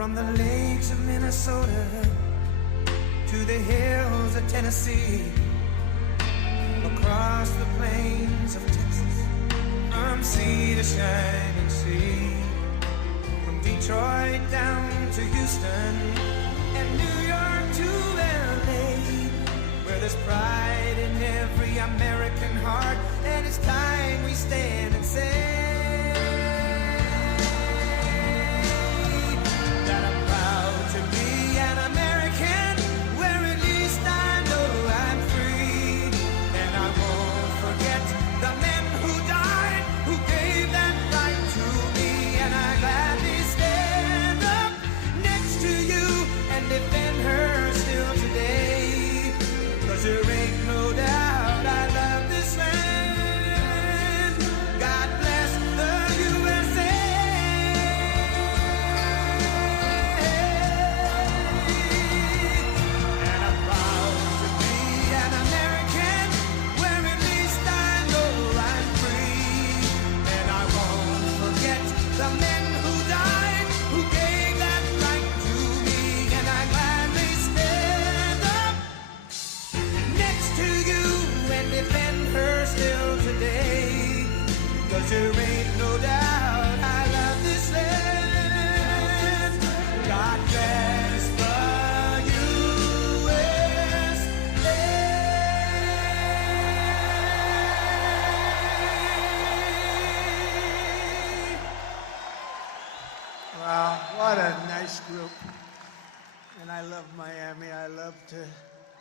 From the lakes of Minnesota to the hills of Tennessee, across the plains of Texas, from sea to shining sea, from Detroit down to Houston and New York to LA, where there's pride in every American heart, and it's time we stand and say that I'm proud to be an American, where at least I know I'm free, and I won't forget the men who died, who gave that right to me, and I gladly stand up next to you and defend her still today, 'cause there ain't no doubt I love this land. God bless the USA. And I'm proud to be an American, where at least I know I'm free, and I won't forget the men who died, who gave that right to me, and I gladly stand up next to you and defend her still today, 'cause there ain't no doubt I love this land. God bless the USA. Wow, what a nice group. And I love Miami. I love to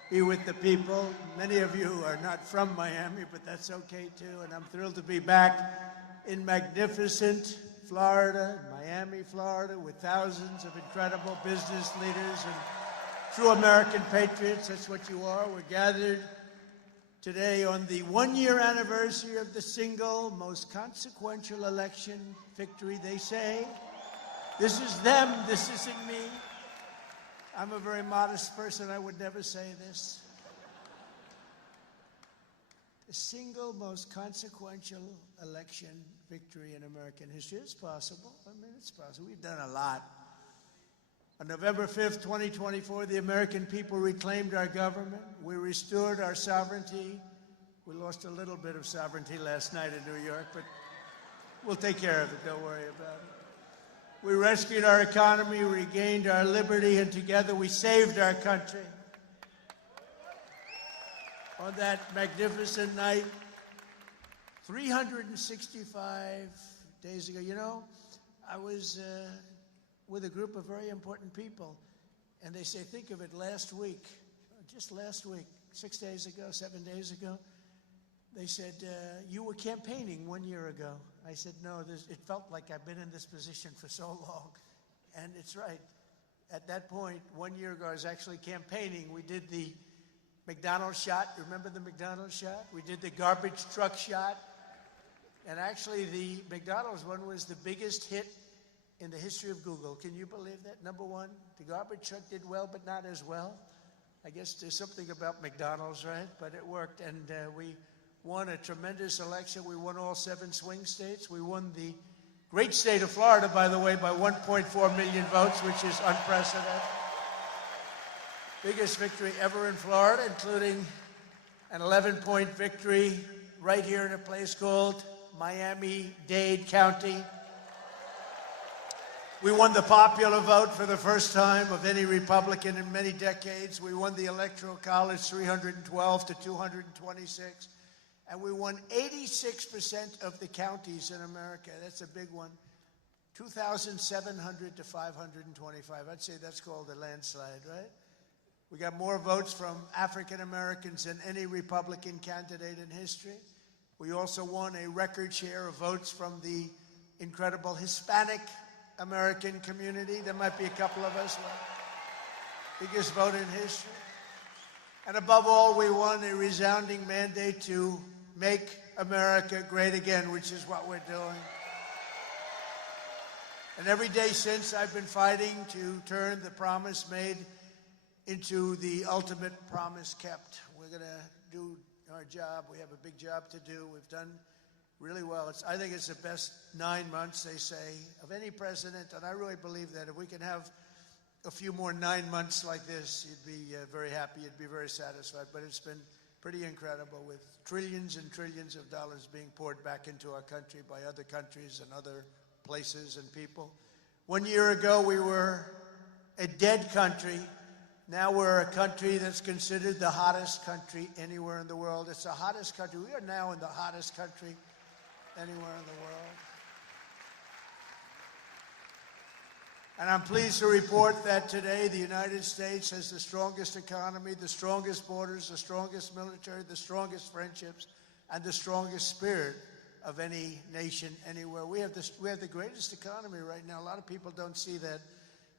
be with the people. Many of you are not from Miami, but that's okay too. And I'm thrilled to be back in magnificent Florida, Miami, Florida, with thousands of incredible business leaders and true American patriots. That's what you are. We're gathered today on the one-year anniversary of the single most consequential election victory, they say. This is them, this isn't me. I'm a very modest person. I would never say this. The single most consequential election victory in American history. It's possible. I mean, it's possible. We've done a lot. On November 5th, 2024, the American people reclaimed our government. We restored our sovereignty. We lost a little bit of sovereignty last night in New York, but we'll take care of it. Don't worry about it. We rescued our economy, regained our liberty, and together we saved our country. On that magnificent night, 365 days ago, you know, I was with a group of very important people, and they say, think of it, last week, just last week, 6 days ago, 7 days ago, they said, you were campaigning 1 year ago. I said, no, it felt like I've been in this position for so long. And it's right. At that point, 1 year ago, I was actually campaigning. We did the McDonald's shot. Remember the McDonald's shot? We did the garbage truck shot. And actually, the McDonald's one was the biggest hit in the history of Google. Can you believe that? Number one, the garbage truck did well, but not as well. I guess there's something about McDonald's, right? But it worked, and we won a tremendous election. We won all 7 swing states. We won the great state of Florida, by the way, by 1.4 million votes, which is unprecedented. Biggest victory ever in Florida, including an 11-point victory right here in a place called Miami-Dade County. We won the popular vote for the first time of any Republican in many decades. We won the Electoral College 312 to 226. And we won 86% of the counties in America. That's a big one. 2,700 to 525. I'd say that's called a landslide, right? We got more votes from African Americans than any Republican candidate in history. We also won a record share of votes from the incredible Hispanic American community. There might be a couple of us. Biggest vote in history. And above all, we won a resounding mandate to make America great again, which is what we're doing. And every day since, I've been fighting to turn the promise made into the ultimate promise kept. We're going to do our job. We have a big job to do. We've done really well. I think it's the best 9 months, they say, of any president, and I really believe that if we can have a few more 9 months like this, you'd be very happy, you'd be very satisfied. But it's been pretty incredible, with trillions and trillions of dollars being poured back into our country by other countries and other places and people. 1 year ago, we were a dead country. Now we're a country that's considered the hottest country anywhere in the world. It's the hottest country. We are now in the hottest country anywhere in the world. And I'm pleased to report that today the United States has the strongest economy, the strongest borders, the strongest military, the strongest friendships, and the strongest spirit of any nation anywhere. We have the greatest economy right now. A lot of people don't see that.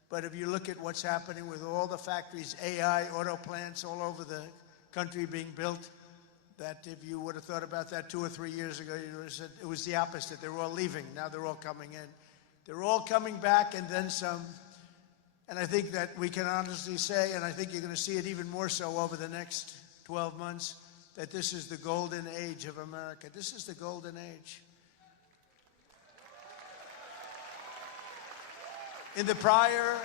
But if you look at what's happening with all the factories, AI, auto plants all over the country being built, that if you would have thought about that 2 or 3 years ago, you would have said it was the opposite. They were all leaving. Now they're all coming in. They're all coming back and then some. And I think that we can honestly say, and I think you're going to see it even more so over the next 12 months, that this is the golden age of America. This is the golden age. In the prior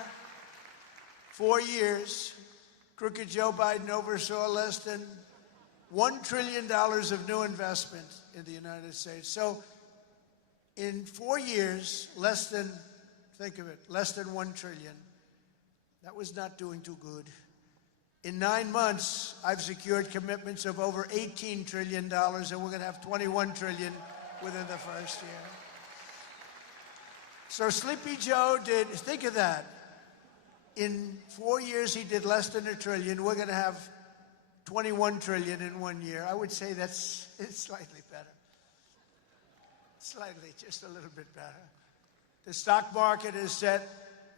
4 years, crooked Joe Biden oversaw less than $1 trillion of new investment in the United States. So in 4 years, less than $1 trillion. That was not doing too good. In 9 months, I've secured commitments of over $18 trillion, and we're going to have $21 trillion within the first year. So Sleepy Joe did, think of that. In 4 years, he did less than $1 trillion. We're going to have $21 trillion in 1 year. I would say it's slightly better. Slightly, just a little bit better. The stock market is set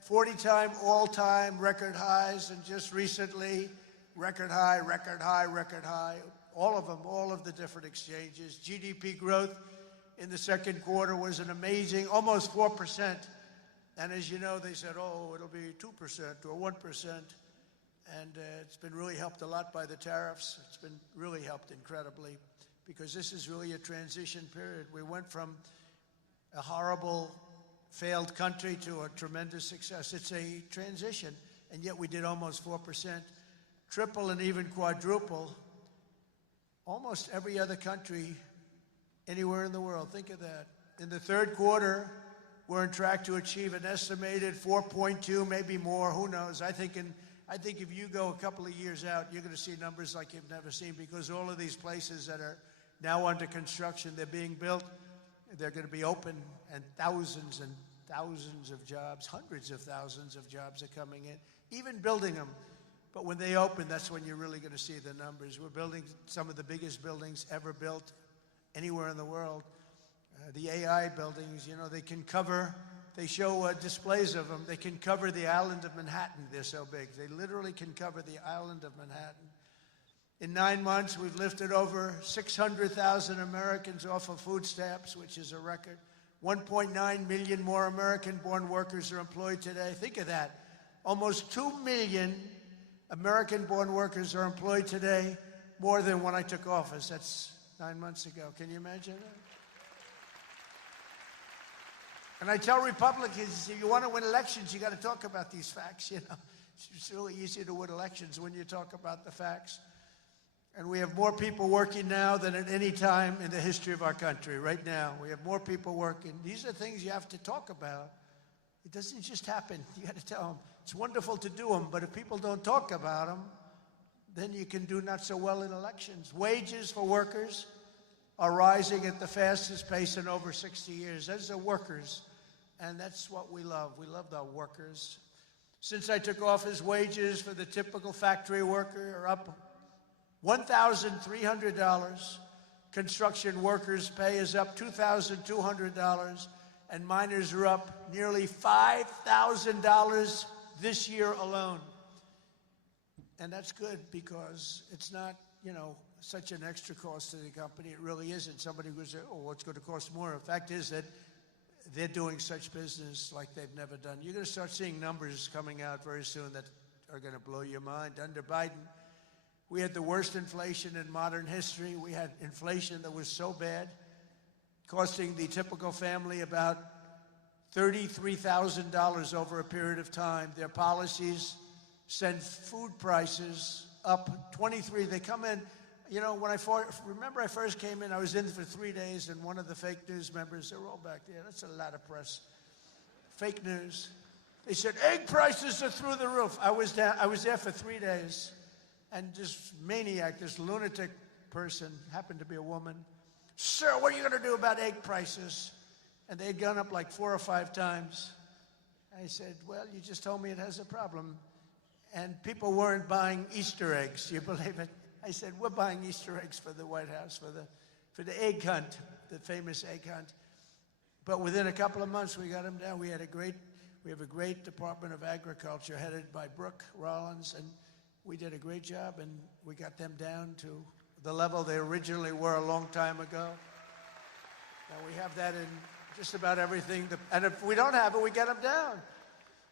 40-time all-time record highs, and just recently, record high, record high, record high. All of them, all of the different exchanges. GDP growth in the second quarter was an amazing, almost 4%. And as you know, they said, oh, it'll be 2% or 1%. And it's been really helped a lot by the tariffs. It's been really helped incredibly, because this is really a transition period. We went from a horrible, failed country to a tremendous success. It's a transition, and yet we did almost 4%, triple and even quadruple almost every other country anywhere in the world. Think of that. In the third quarter, we're on track to achieve an estimated 4.2, maybe more, who knows. I think if you go a couple of years out, you're going to see numbers like you've never seen, because all of these places that are now under construction, they're being built, they're going to be open, and thousands of jobs, hundreds of thousands of jobs are coming in, even building them. But when they open, that's when you're really going to see the numbers. We're building some of the biggest buildings ever built anywhere in the world. The AI buildings, they can cover, they show displays of them, they can cover the island of Manhattan. They're so big. They literally can cover the island of Manhattan. In 9 months, we've lifted over 600,000 Americans off of food stamps, which is a record. 1.9 million more American-born workers are employed today. Think of that. Almost 2 million American-born workers are employed today, more than when I took office. That's 9 months ago. Can you imagine that? And I tell Republicans, if you want to win elections, you got to talk about these facts, It's really easy to win elections when you talk about the facts. And we have more people working now than at any time in the history of our country. Right now, we have more people working. These are things you have to talk about. It doesn't just happen. You got to tell them. It's wonderful to do them, but if people don't talk about them, then you can do not so well in elections. Wages for workers are rising at the fastest pace in over 60 years. Those are workers, and that's what we love. We love the workers. Since I took office, wages for the typical factory worker are up $1,300. Construction workers' pay is up $2,200, and miners are up nearly $5,000 this year alone. And that's good, because it's not, such an extra cost to the company. It really isn't. Somebody would say, oh, what's going to cost more? The fact is that they're doing such business like they've never done. You're going to start seeing numbers coming out very soon that are going to blow your mind. Under Biden, we had the worst inflation in modern history. We had inflation that was so bad, costing the typical family about $33,000 over a period of time. Their policies send food prices up 23. They come in, you know, when I first came in, I was in for 3 days, and one of the fake news members, they're all back there. That's a lot of press. Fake news. They said, egg prices are through the roof. I was there for 3 days, and this maniac, this lunatic person, happened to be a woman. Sir, what are you going to do about egg prices? And they'd gone up like 4 or 5 times. I said, well, you just told me it has a problem. And people weren't buying Easter eggs. You believe it? I said, we're buying Easter eggs for the White House, for the egg hunt, the famous egg hunt. But within a couple of months, we got them down. We have a great Department of Agriculture headed by Brooke Rollins, and we did a great job, and we got them down to the level they originally were a long time ago. Now we have that in just about everything. And if we don't have it, we get them down.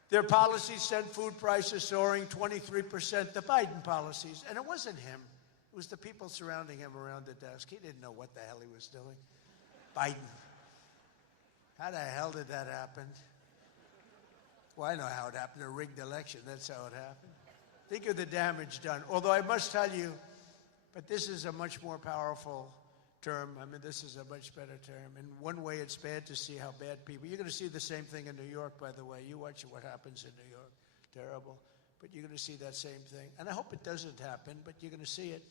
Their policies sent food prices soaring 23%, the Biden policies. And it wasn't him. It was the people surrounding him around the desk. He didn't know what the hell he was doing. Biden. How the hell did that happen? Well, I know how it happened. A rigged election. That's how it happened. Think of the damage done. Although I must tell you, but this is a much more powerful term. I mean, this is a much better term. In one way, it's bad to see how bad people... You're going to see the same thing in New York, by the way. You watch what happens in New York. Terrible. But you're going to see that same thing. And I hope it doesn't happen, but you're going to see it.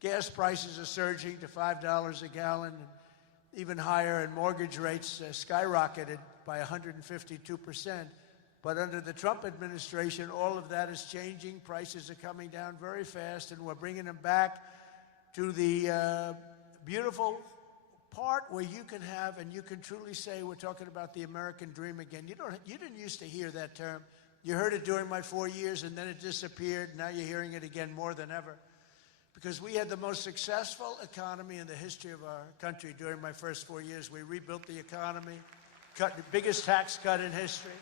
Gas prices are surging to $5 a gallon, and even higher, and mortgage rates skyrocketed by 152%. But under the Trump administration, all of that is changing. Prices are coming down very fast, and we're bringing them back to the beautiful part where you can have, and you can truly say, we're talking about the American dream again. You didn't used to hear that term. You heard it during my 4 years, and then it disappeared. Now you're hearing it again more than ever. Because we had the most successful economy in the history of our country during my first 4 years. We rebuilt the economy, cut the biggest tax cut in history.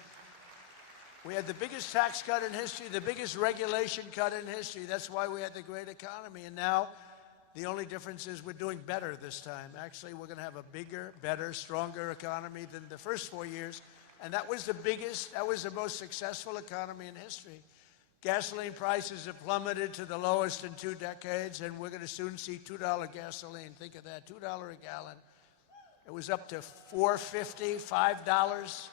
We had the biggest tax cut in history, the biggest regulation cut in history. That's why we had the great economy. And now the only difference is we're doing better this time. Actually, we're going to have a bigger, better, stronger economy than the first 4 years. And that was the biggest, that was the most successful economy in history. Gasoline prices have plummeted to the lowest in 2 decades, and we're going to soon see $2 gasoline. Think of that, $2 a gallon. It was up to $4.50, $5.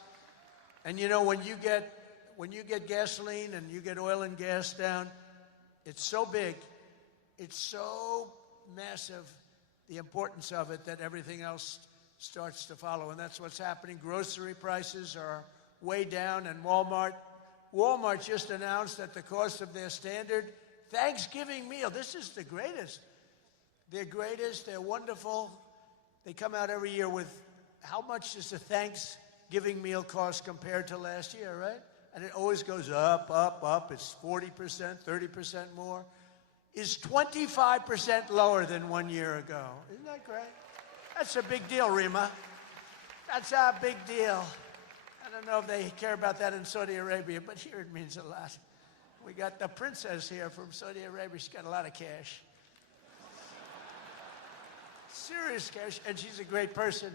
And you know, when you get gasoline and you get oil and gas down, it's so big, it's so massive, the importance of it, that everything else starts to follow. And that's what's happening. Grocery prices are way down, and Walmart just announced that the cost of their standard Thanksgiving meal, this is the greatest. They're greatest, they're wonderful. They come out every year with how much does a Thanksgiving meal cost compared to last year, right? And it always goes up, up, up. It's 40%, 30% more. Is 25% lower than 1 year ago. Isn't that great? That's a big deal, Rima. That's a big deal. I don't know if they care about that in Saudi Arabia, but here it means a lot. We got the princess here from Saudi Arabia. She's got a lot of cash. Serious cash, and she's a great person.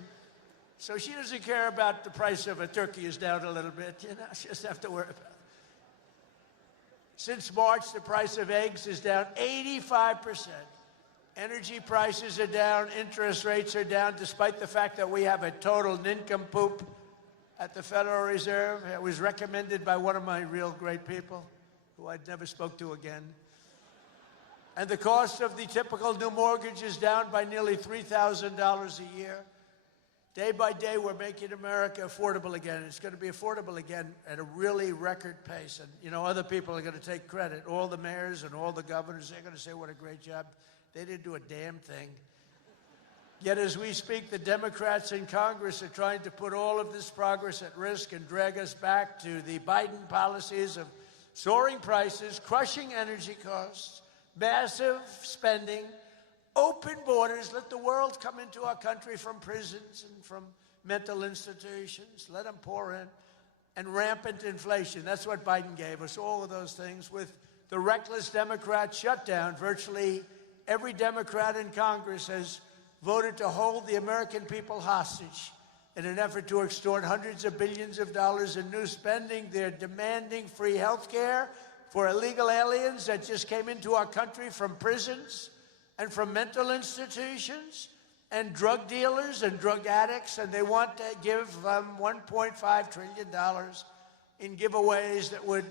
So she doesn't care about the price of a turkey is down a little bit. You know, she doesn't have to worry about it. Since March, the price of eggs is down 85%. Energy prices are down, interest rates are down, despite the fact that we have a total nincompoop at the Federal Reserve. It was recommended by one of my real great people, who I'd never spoke to again. And the cost of the typical new mortgage is down by nearly $3,000 a year. Day by day, we're making America affordable again. It's going to be affordable again at a really record pace. And, you know, other people are going to take credit. All the mayors and all the governors, they're going to say what a great job. They didn't do a damn thing. Yet as we speak, the Democrats in Congress are trying to put all of this progress at risk and drag us back to the Biden policies of soaring prices, crushing energy costs, massive spending, open borders, let the world come into our country from prisons and from mental institutions, let them pour in, and rampant inflation. That's what Biden gave us, all of those things. With the reckless Democrat shutdown, virtually every Democrat in Congress has voted to hold the American people hostage. In an effort to extort hundreds of billions of dollars in new spending, they're demanding free health care for illegal aliens that just came into our country from prisons and from mental institutions, and drug dealers and drug addicts, and they want to give $1.5 trillion in giveaways that would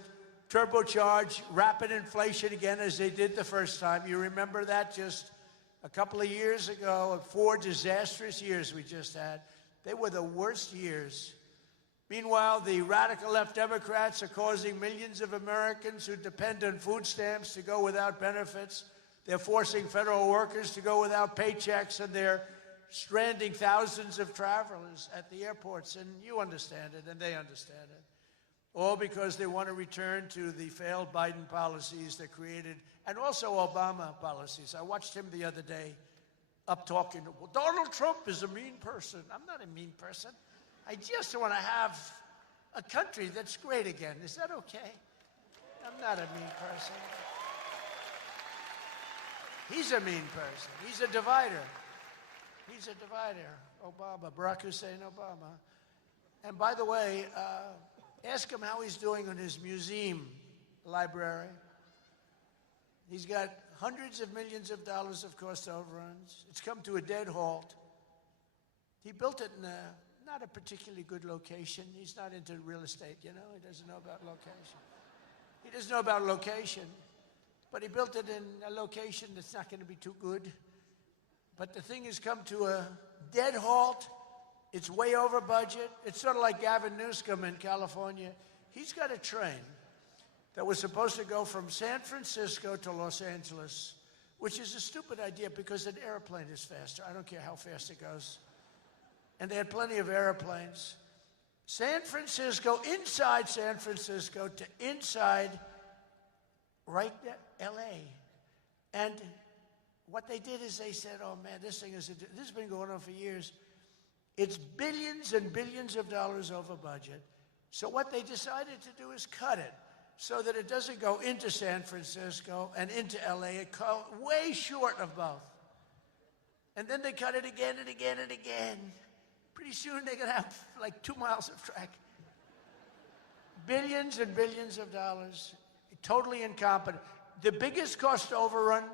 turbocharge rapid inflation again, as they did the first time. You remember that just a couple of years ago, 4 disastrous years we just had. They were the worst years. Meanwhile, the radical left Democrats are causing millions of Americans who depend on food stamps to go without benefits. They're forcing federal workers to go without paychecks, and they're stranding thousands of travelers at the airports. And you understand it, and they understand it. All because they want to return to the failed Biden policies that created, and also Obama policies. I watched him the other day up talking, well, Donald Trump is a mean person. I'm not a mean person. I just want to have a country that's great again. Is that okay? I'm not a mean person. He's a mean person. He's a divider. He's a divider. Obama, Barack Hussein Obama. And by the way, ask him how he's doing on his museum library. He's got hundreds of millions of dollars of cost overruns. It's come to a dead halt. He built it in not a particularly good location. He's not into real estate, you know. He doesn't know about location. He doesn't know about location. But he built it in a location that's not going to be too good. But the thing has come to a dead halt. It's way over budget. It's sort of like Gavin Newsom in California. He's got a train that was supposed to go from San Francisco to Los Angeles, which is a stupid idea because an airplane is faster. I don't care how fast it goes. And they had plenty of airplanes. San Francisco, inside San Francisco to inside right there, L.A. And what they did is they said, oh, man, this has been going on for years. It's billions and billions of dollars over budget. So what they decided to do is cut it so that it doesn't go into San Francisco and into L.A. It goes way short of both. And then they cut it again and again and again. Pretty soon they're going to have like 2 miles of track. Billions and billions of dollars. Totally incompetent. The biggest cost overrun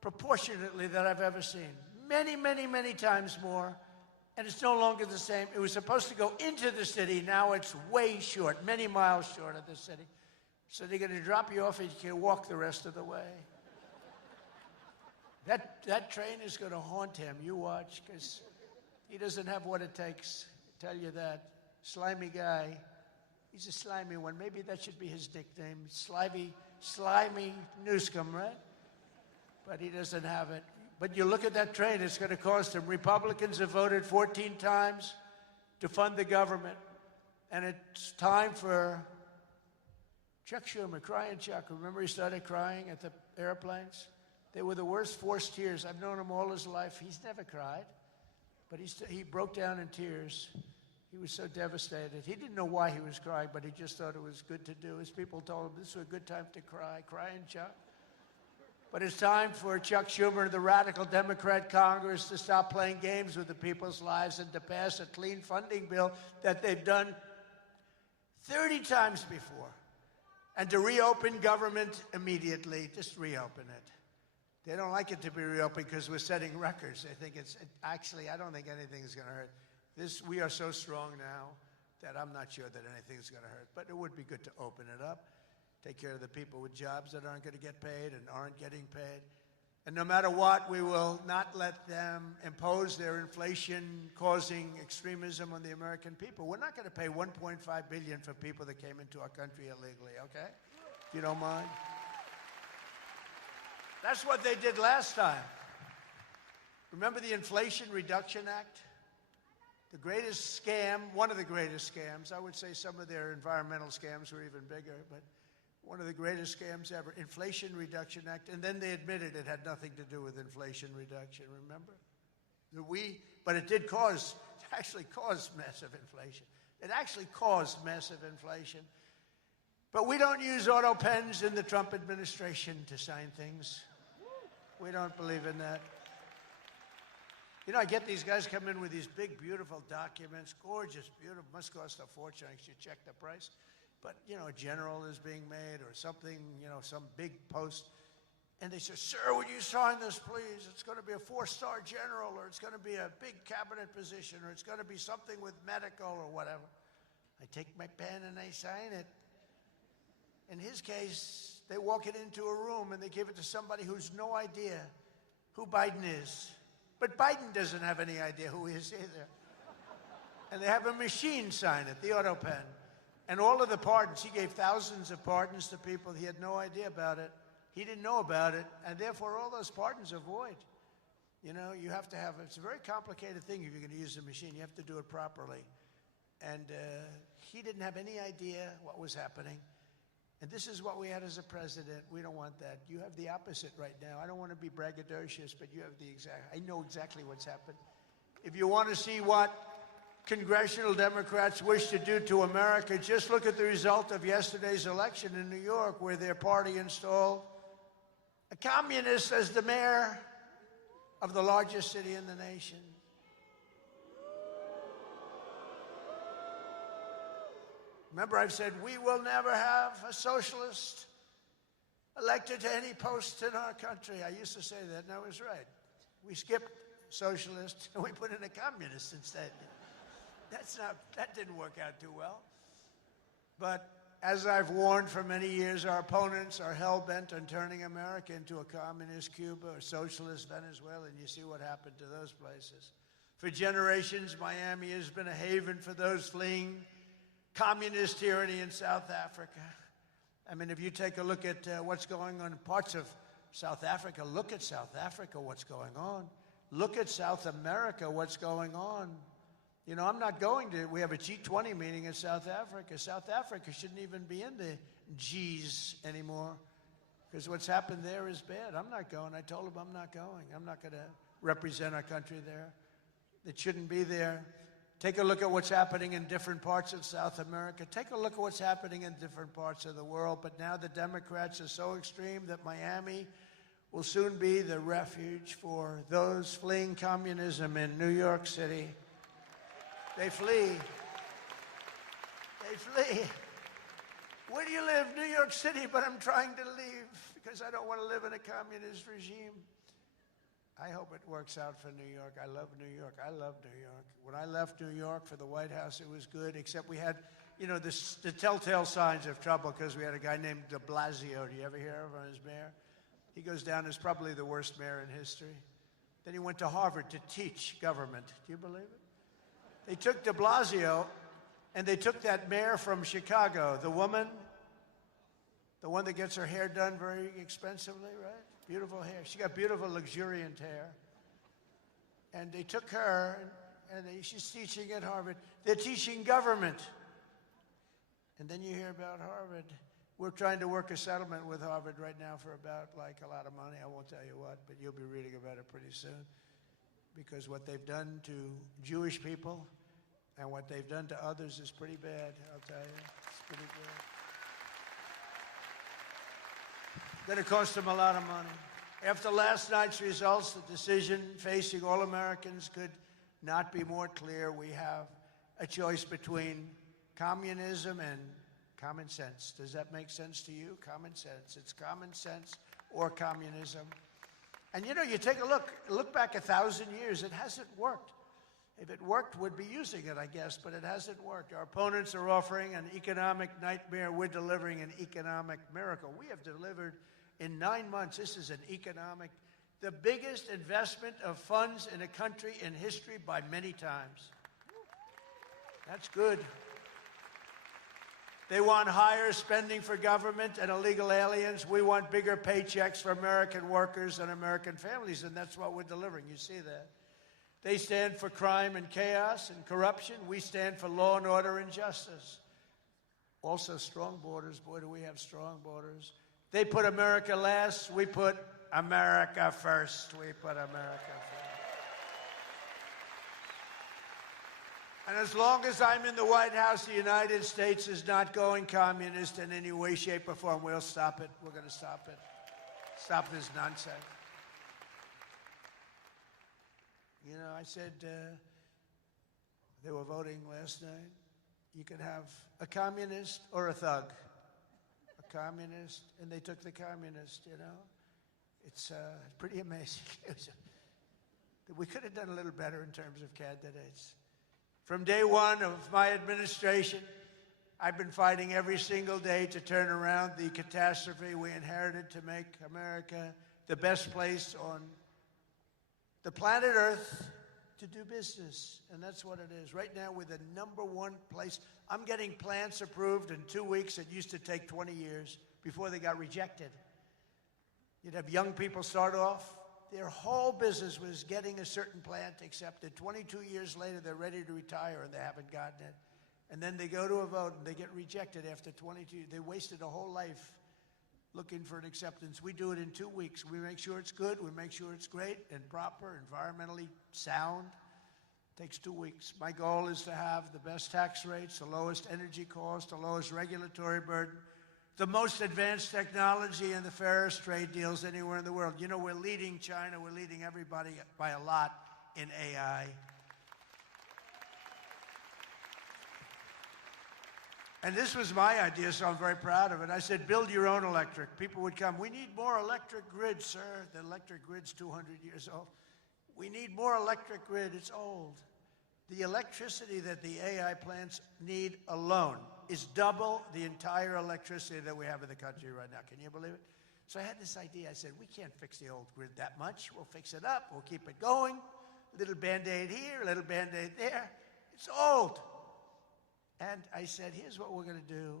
proportionately that I've ever seen. Many, many, many times more. And it's no longer the same. It was supposed to go into the city. Now it's way short, many miles short of the city. So they're going to drop you off and you can walk the rest of the way. That train is going to haunt him. You watch, because he doesn't have what it takes. I tell you that. Slimy guy. He's a slimy one. Maybe that should be his nickname. Slimy Newscomb, right? But he doesn't have it. But you look at that train, it's going to cost him. Republicans have voted 14 times to fund the government. And it's time for Chuck Schumer, crying Chuck. Remember he started crying at the airplanes? They were the worst forced tears. I've known him all his life. He's never cried. But he broke down in tears. He was so devastated. He didn't know why he was crying, but he just thought it was good to do. His people told him this was a good time to cry. Crying Chuck. But it's time for Chuck Schumer and the radical Democrat Congress to stop playing games with the people's lives and to pass a clean funding bill that they've done 30 times before. And to reopen government immediately. Just reopen it. They don't like it to be reopened because we're setting records. They think actually, I don't think anything's going to hurt. We are so strong now that I'm not sure that anything's going to hurt. But it would be good to open it up. Take care of the people with jobs that aren't going to get paid and aren't getting paid. And no matter what, we will not let them impose their inflation-causing extremism on the American people. We're not going to pay $1.5 billion for people that came into our country illegally, okay? If you don't mind. That's what they did last time. Remember the Inflation Reduction Act? The greatest scam, one of the greatest scams. I would say some of their environmental scams were even bigger, but one of the greatest scams ever, Inflation Reduction Act, and then they admitted it had nothing to do with inflation reduction, remember? But it did actually caused massive inflation. It actually caused massive inflation. But we don't use auto pens in the Trump administration to sign things. We don't believe in that. You know, I get these guys come in with these big, beautiful documents, gorgeous, beautiful, must cost a fortune. I should check the price. But, you know, a general is being made or something, you know, some big post. And they say, sir, would you sign this, please? It's going to be a 4-star general, or it's going to be a big cabinet position, or it's going to be something with medical or whatever. I take my pen and I sign it. In his case, they walk it into a room and they give it to somebody who's no idea who Biden is. But Biden doesn't have any idea who he is either. And they have a machine sign it, the auto pen. And all of the pardons, he gave thousands of pardons to people. He had no idea about it. He didn't know about it. And therefore, all those pardons are void. You know, you have to have, it's a very complicated thing if you're going to use the machine. You have to do it properly. And he didn't have any idea what was happening. And this is what we had as a president. We don't want that. You have the opposite right now. I don't want to be braggadocious, but you have the exact, I know exactly what's happened. If you want to see what congressional Democrats wish to do to America, just look at the result of yesterday's election in New York, where their party installed a communist as the mayor of the largest city in the nation. Remember, I've said we will never have a socialist elected to any post in our country. I used to say that, and I was right. We skipped socialist, and we put in a communist instead. That didn't work out too well. But as I've warned for many years, our opponents are hell-bent on turning America into a communist Cuba or socialist Venezuela, and you see what happened to those places. For generations, Miami has been a haven for those fleeing communist tyranny in South Africa. I mean, if you take a look at what's going on in parts of South Africa, look at South Africa, what's going on. Look at South America, what's going on. You know, I'm not going to, we have a G20 meeting in South Africa. South Africa shouldn't even be in the Gs anymore, because what's happened there is bad. I'm not going. I told them I'm not going. I'm not going to represent our country there. It shouldn't be there. Take a look at what's happening in different parts of South America. Take a look at what's happening in different parts of the world. But now the Democrats are so extreme that Miami will soon be the refuge for those fleeing communism in New York City. They flee. They flee. Where do you live? New York City, but I'm trying to leave because I don't want to live in a communist regime. I hope it works out for New York. I love New York. I love New York. When I left New York for the White House, it was good, except we had, you know, the telltale signs of trouble because we had a guy named de Blasio. Do you ever hear of him as mayor? He goes down as probably the worst mayor in history. Then he went to Harvard to teach government. Do you believe it? They took de Blasio, and they took that mayor from Chicago, the woman, the one that gets her hair done very expensively, right? Beautiful hair. She got beautiful, luxuriant hair. And they took her, and she's teaching at Harvard. They're teaching government. And then you hear about Harvard. We're trying to work a settlement with Harvard right now for about, like, a lot of money. I won't tell you what, but you'll be reading about it pretty soon. Because what they've done to Jewish people and what they've done to others is pretty bad, I'll tell you. It's pretty bad. Going to cost them a lot of money. After last night's results, the decision facing all Americans could not be more clear. We have a choice between communism and common sense. Does that make sense to you? Common sense. It's common sense or communism. And you know, you take a look back 1,000 years, it hasn't worked. If it worked, we'd be using it, I guess, but it hasn't worked. Our opponents are offering an economic nightmare. We're delivering an economic miracle. We have delivered in 9 months, this is the biggest investment of funds in a country in history by many times. That's good. They want higher spending for government and illegal aliens. We want bigger paychecks for American workers and American families, and that's what we're delivering. You see that. They stand for crime and chaos and corruption. We stand for law and order and justice. Also, strong borders. Boy, do we have strong borders. They put America last. We put America first. We put America first. And as long as I'm in the White House, the United States is not going communist in any way, shape, or form. We'll stop it. We're going to stop it. Stop this nonsense. You know, I said, they were voting last night. You could have a communist or a thug. A communist, and they took the communist, you know. It's pretty amazing. We could have done a little better in terms of candidates. From day one of my administration, I've been fighting every single day to turn around the catastrophe we inherited to make America the best place on the planet Earth to do business. And that's what it is. Right now, we're the #1 place. I'm getting plants approved in 2 weeks. It used to take 20 years before they got rejected. You'd have young people start off. Their whole business was getting a certain plant accepted. 22 years later, they're ready to retire, and they haven't gotten it. And then they go to a vote, and they get rejected after 22. They wasted a whole life looking for an acceptance. We do it in 2 weeks. We make sure it's good. We make sure it's great and proper, environmentally sound. It takes 2 weeks. My goal is to have the best tax rates, the lowest energy costs, the lowest regulatory burden, the most advanced technology, and the fairest trade deals anywhere in the world. You know, we're leading China. We're leading everybody by a lot in AI. And this was my idea, so I'm very proud of it. I said, build your own electric. People would come. We need more electric grid, sir. The electric grid's 200 years old. We need more electric grid. It's old. The electricity that the AI plants need alone is double the entire electricity that we have in the country right now. Can you believe it? So I had this idea. I said, we can't fix the old grid that much. We'll fix it up. We'll keep it going. A little Band-Aid here, a little Band-Aid there. It's old. And I said, here's what we're going to do.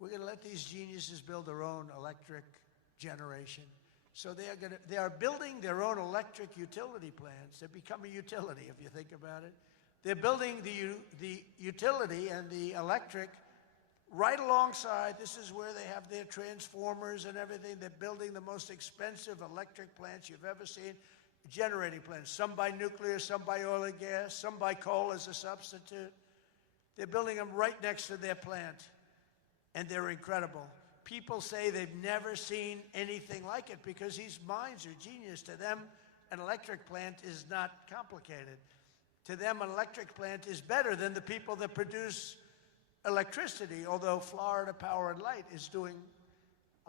We're going to let these geniuses build their own electric generation. So they are building their own electric utility plants. They become a utility, if you think about it. They're building the utility and the electric right alongside. This is where they have their transformers and everything. They're building the most expensive electric plants you've ever seen, generating plants. Some by nuclear, some by oil and gas, some by coal as a substitute. They're building them right next to their plant, and they're incredible. People say they've never seen anything like it because these minds are genius. To them, an electric plant is not complicated. To them, an electric plant is better than the people that produce electricity, although Florida Power and Light is doing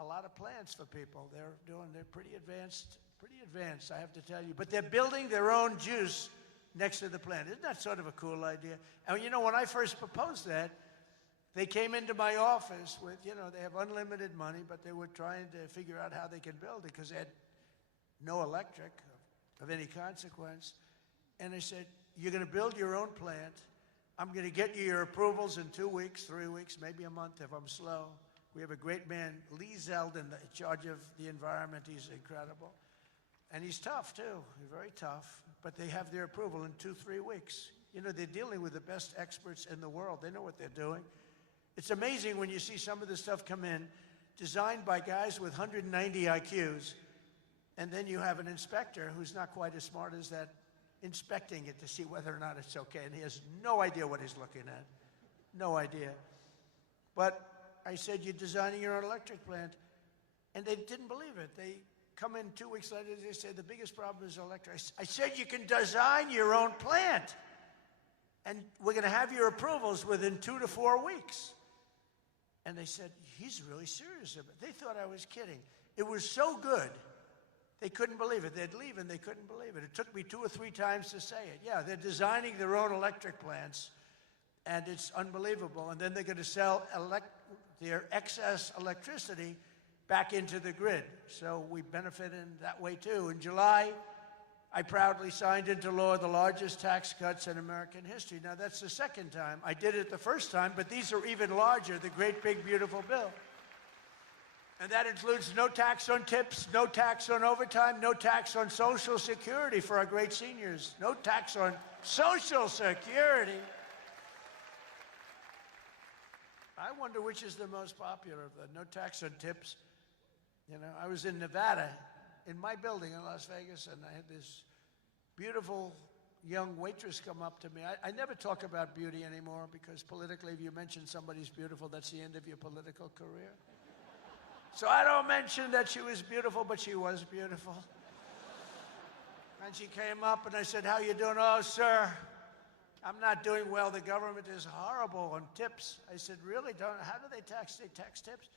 a lot of plants for people. They're pretty advanced, I have to tell you. But they're building their own juice next to the plant. Isn't that sort of a cool idea? And you know, when I first proposed that, they came into my office with, you know, they have unlimited money, but they were trying to figure out how they can build it because they had no electric of any consequence. And I said, you're going to build your own plant. I'm going to get you your approvals in 2 weeks, 3 weeks, maybe a month if I'm slow. We have a great man, Lee Zeldin, in charge of the environment. He's incredible. And he's tough, too. He's very tough. But they have their approval in 2-3 weeks. You know, they're dealing with the best experts in the world. They know what they're doing. It's amazing when you see some of this stuff come in, designed by guys with 190 IQs, and then you have an inspector who's not quite as smart as that, inspecting it to see whether or not it's okay. And he has no idea what he's looking at. No idea. But I said, you're designing your own electric plant. And they didn't believe it. They come in 2 weeks later, they say, the biggest problem is electric. I said, you can design your own plant. And we're going to have your approvals within 2 to 4 weeks. And they said, he's really serious about it. They thought I was kidding. It was so good, they couldn't believe it. They'd leave and they couldn't believe it. It took me 2 or 3 times to say it. Yeah, they're designing their own electric plants, and it's unbelievable. And then they're going to sell their excess electricity back into the grid. So we benefit in that way, too. In July, I proudly signed into law the largest tax cuts in American history. Now, that's the second time. I did it the first time, but these are even larger, the great, big, beautiful bill. And that includes no tax on tips, no tax on overtime, no tax on Social Security for our great seniors, no tax on Social Security. I wonder which is the most popular of the no tax on tips. You know, I was in Nevada, in my building in Las Vegas, and I had this beautiful young waitress come up to me. I never talk about beauty anymore because politically, if you mention somebody's beautiful, that's the end of your political career. So I don't mention that she was beautiful, but she was beautiful. And she came up and I said, how you doing? Oh, sir, I'm not doing well. The government is horrible on tips. I said, really? How do they tax? They tax tips?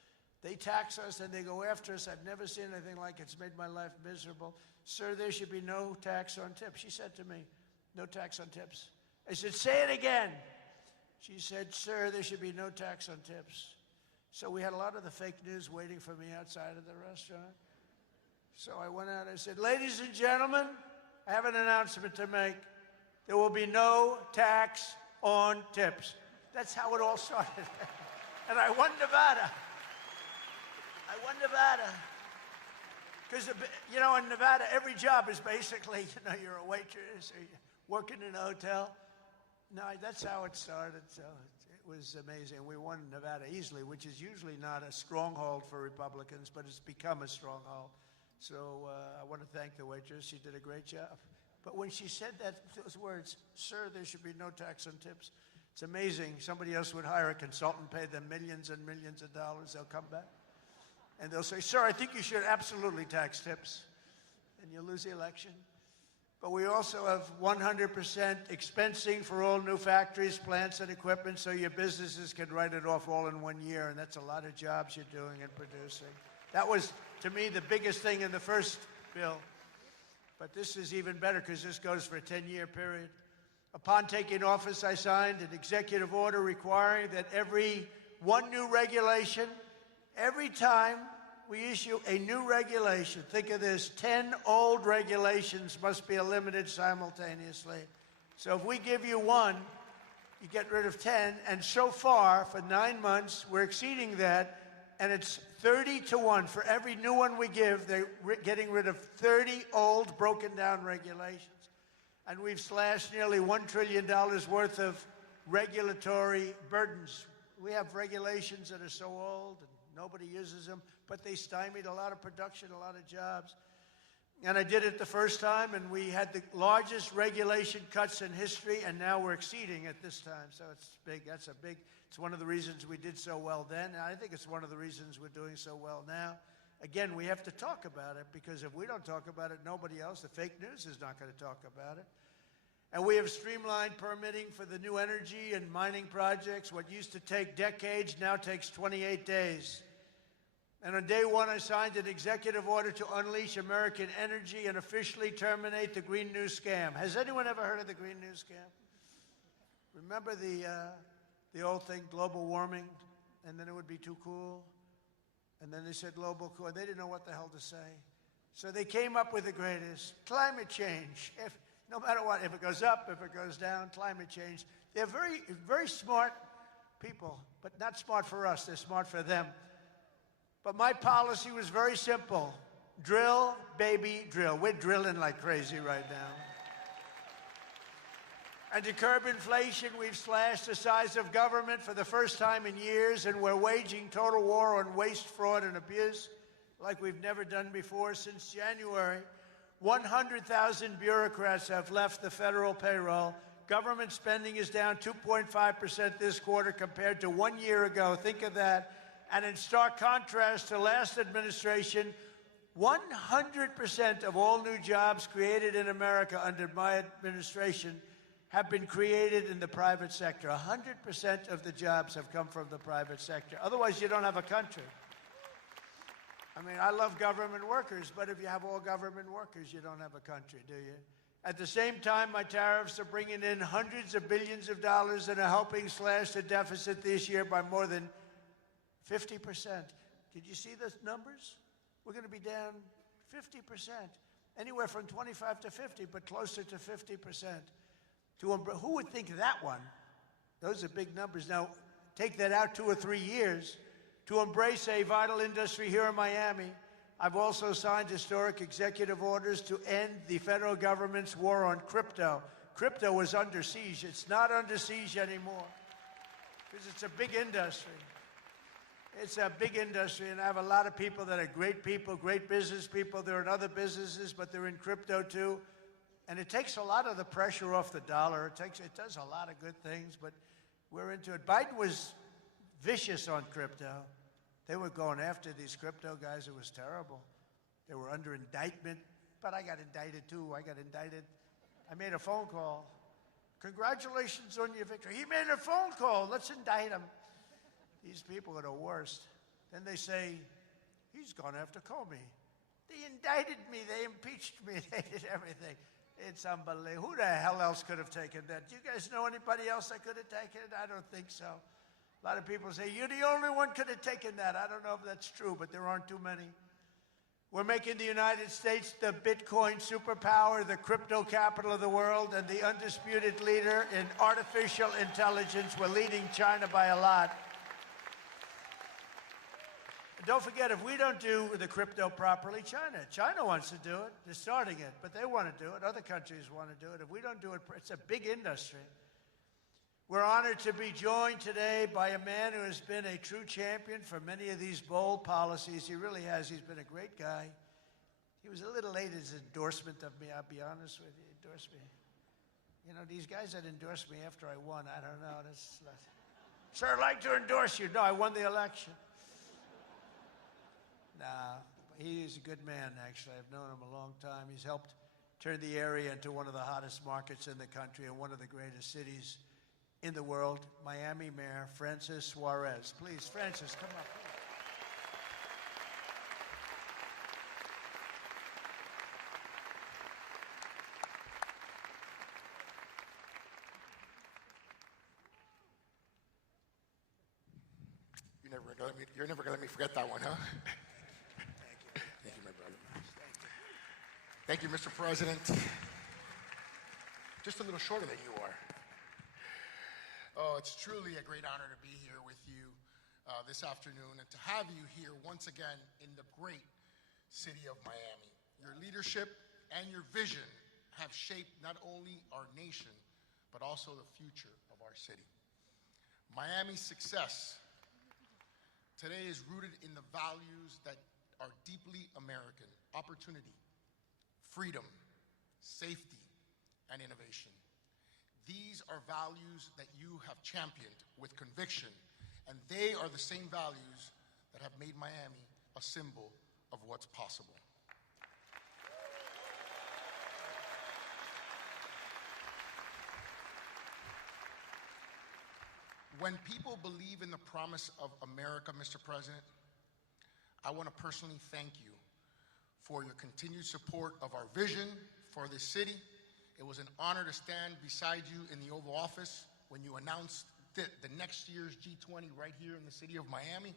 They tax us and they go after us. I've never seen anything like it. It's made my life miserable. Sir, there should be no tax on tips. She said to me, no tax on tips. I said, say it again. She said, sir, there should be no tax on tips. So we had a lot of the fake news waiting for me outside of the restaurant. So I went out and I said, ladies and gentlemen, I have an announcement to make. There will be no tax on tips. That's how it all started. And I won Nevada. Because, you know, in Nevada, every job is basically, you know, you're a waitress or you're working in a hotel. No, that's how it started. So it was amazing. We won Nevada easily, which is usually not a stronghold for Republicans, but it's become a stronghold. So I want to thank the waitress. She did a great job. But when she said those words, sir, there should be no tax on tips, it's amazing. Somebody else would hire a consultant, pay them millions and millions of dollars. They'll come back. And they'll say, sir, I think you should absolutely tax tips. And you'll lose the election. But we also have 100% expensing for all new factories, plants, and equipment so your businesses can write it off all in 1 year. And that's a lot of jobs you're doing and producing. That was, to me, the biggest thing in the first bill. But this is even better because this goes for a 10-year period. Upon taking office, I signed an executive order requiring that every one new regulation, every time we issue a new regulation, think of this, 10 old regulations must be eliminated simultaneously. So if we give you one, you get rid of 10. And so far, for 9 months, we're exceeding that. And it's 30 to 1. For every new one we give, they're getting rid of 30 old, broken down regulations. And we've slashed nearly $1 trillion worth of regulatory burdens. We have regulations that are so old and nobody uses them, but they stymied a lot of production, a lot of jobs. And I did it the first time, and we had the largest regulation cuts in history, and now we're exceeding it this time. So it's big. It's one of the reasons we did so well then, and I think it's one of the reasons we're doing so well now. Again, we have to talk about it, because if we don't talk about it, nobody else, the fake news is not going to talk about it. And we have streamlined permitting for the new energy and mining projects. What used to take decades now takes 28 days. And on day one, I signed an executive order to unleash American energy and officially terminate the Green New Scam. Has anyone ever heard of the Green New Scam? Remember the old thing, global warming, and then it would be too cool? And then they said global cool. They didn't know what the hell to say. So they came up with the greatest, climate change. No matter what, if it goes up, if it goes down, climate change. They're very, very smart people, but not smart for us. They're smart for them. But my policy was very simple. Drill, baby, drill. We're drilling like crazy right now. And to curb inflation, we've slashed the size of government for the first time in years, and we're waging total war on waste, fraud, and abuse like we've never done before. Since January, 100,000 bureaucrats have left the federal payroll. Government spending is down 2.5% this quarter compared to 1 year ago. Think of that. And in stark contrast to last administration, 100% of all new jobs created in America under my administration have been created in the private sector. 100% of the jobs have come from the private sector. Otherwise, you don't have a country. I mean, I love government workers, but if you have all government workers, you don't have a country, do you? At the same time, my tariffs are bringing in hundreds of billions of dollars and are helping slash the deficit this year by more than 50%. Did you see the numbers? We're going to be down 50%, anywhere from 25 to 50, but closer to 50%. Who would think that one? Those are big numbers. Now, take that out 2 or 3 years. To embrace a vital industry here in Miami, I've also signed historic executive orders to end the federal government's war on crypto. Crypto was under siege. It's not under siege anymore because it's a big industry. It's a big industry, and I have a lot of people that are great people, great business people. They're in other businesses, but they're in crypto too. And it takes a lot of the pressure off the dollar. It does a lot of good things, but we're into it. Biden was vicious on crypto. They were going after these crypto guys. It was terrible. They were under indictment. but I got indicted too. I got indicted. I made a phone call. Congratulations on your victory. He made a phone call. Let's indict him. These people are the worst. Then they say, he's gone after Comey. They indicted me. They impeached me. They did everything. It's unbelievable. Who the hell else could have taken that? Do you guys know anybody else that could have taken it? I don't think so. A lot of people say, you're the only one could have taken that. I don't know if that's true, but there aren't too many. We're making the United States the Bitcoin superpower, the crypto capital of the world, and the undisputed leader in artificial intelligence. We're leading China by a lot. Don't forget, if we don't do the crypto properly, China wants to do it. They're starting it, but they want to do it. Other countries want to do it. If we don't do it, it's a big industry. We're honored to be joined today by a man who has been a true champion for many of these bold policies. He really has. He's been a great guy. He was a little late in his endorsement of me, I'll be honest with you. He endorsed me. You know, these guys that endorsed me after I won, I don't know. Sir, I'd like to endorse you. No, I won the election. Nah, he is a good man, actually. I've known him a long time. He's helped turn the area into one of the hottest markets in the country and one of the greatest cities in the world. Miami Mayor Francis Suarez. Please, Francis, come up. You're never gonna let me forget that one, huh? Thank you, my brother. Thank you, Mr. President. Just a little shorter than you are. Oh, it's truly a great honor to be here with you this afternoon and to have you here once again in the great city of Miami. Your leadership and your vision have shaped not only our nation, but also the future of our city. Miami's success today is rooted in the values that are deeply American: opportunity, freedom, safety, and innovation. These are values that you have championed with conviction, and they are the same values that have made Miami a symbol of what's possible. When people believe in the promise of America, Mr. President, I want to personally thank you for your continued support of our vision for this city. It was an honor to stand beside you in the Oval Office when you announced the next year's G20 right here in the city of Miami.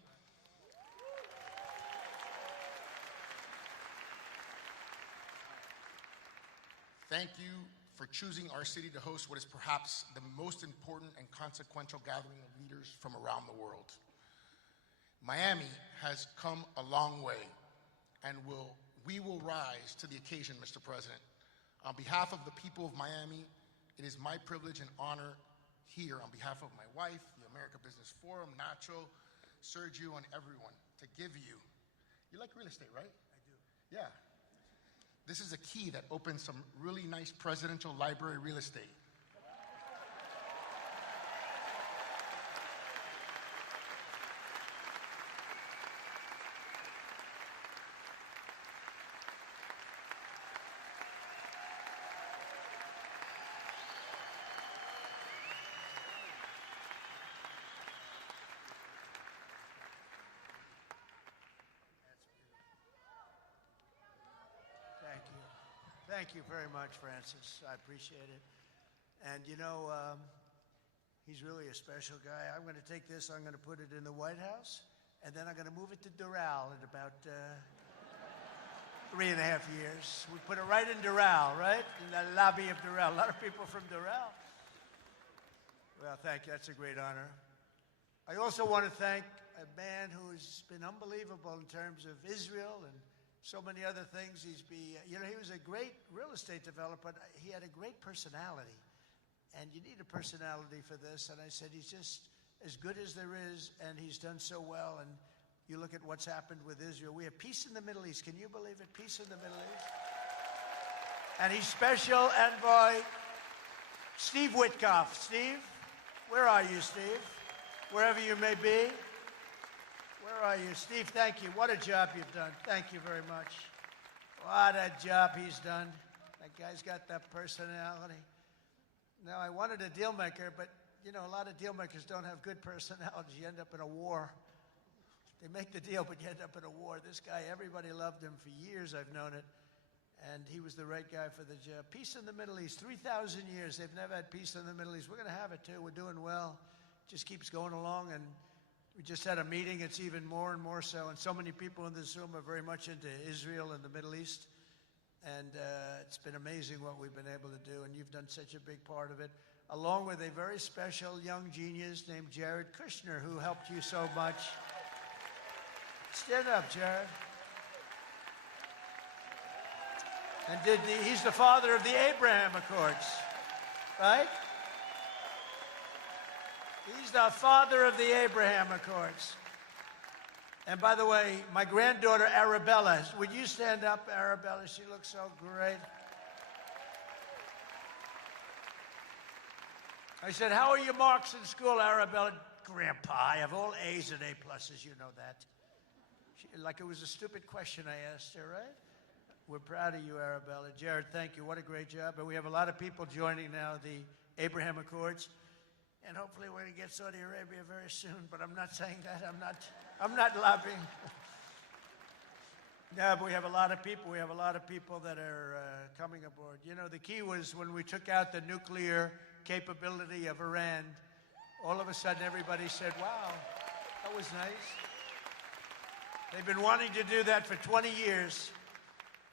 Thank you for choosing our city to host what is perhaps the most important and consequential gathering of leaders from around the world. Miami has come a long way, and we will rise to the occasion, Mr. President. On behalf of the people of Miami, it is my privilege and honor here, on behalf of my wife, the America Business Forum, Nacho, Sergio, and everyone, to give you. You like real estate, right? I do. Yeah. This is a key that opens some really nice presidential library real estate. Thank you very much, Francis. I appreciate it. And you know, he's really a special guy. I'm going to take this, I'm going to put it in the White House, and then I'm going to move it to Doral in about 3.5 years. We put it right in Doral, right? In the lobby of Doral. A lot of people from Doral. Well, thank you. That's a great honor. I also want to thank a man who's been unbelievable in terms of Israel and so many other things. He was a great real estate developer. He had a great personality, and you need a personality for this. And I said, he's just as good as there is, and he's done so well. And you look at what's happened with Israel. We have peace in the Middle East. Can you believe it? Peace in the Middle East. And he's special envoy Steve Witkoff. Steve, where are you, Steve? Wherever you may be. Where are you? Steve, thank you. What a job you've done. Thank you very much for What a job he's done. That guy's got that personality. Now, I wanted a deal maker, but, you know, a lot of deal makers don't have good personalities. You end up in a war. They make the deal, but you end up in a war. This guy, everybody loved him for years. I've known it. And he was the right guy for the job. Peace in the Middle East, 3,000 years. They've never had peace in the Middle East. We're going to have it, too. We're doing well. Just keeps going along. And we just had a meeting. It's even more and more so. And so many people in this room are very much into Israel and the Middle East. And it's been amazing what we've been able to do, and you've done such a big part of it, along with a very special young genius named Jared Kushner, who helped you so much. Stand up, Jared. And he's the father of the Abraham Accords, right? He's the father of the Abraham Accords. And by the way, my granddaughter, Arabella, would you stand up, Arabella? She looks so great. I said, how are your marks in school, Arabella? Grandpa, I have all A's and A+, you know that. Like it was a stupid question I asked her, right? We're proud of you, Arabella. Jared, thank you. What a great job. And we have a lot of people joining now the Abraham Accords. And hopefully we're going to get Saudi Arabia very soon, but I'm not saying that. I'm not lobbying. No, but we have a lot of people. We have a lot of people that are coming aboard. You know, the key was when we took out the nuclear capability of Iran, all of a sudden everybody said, wow, that was nice. They've been wanting to do that for 20 years.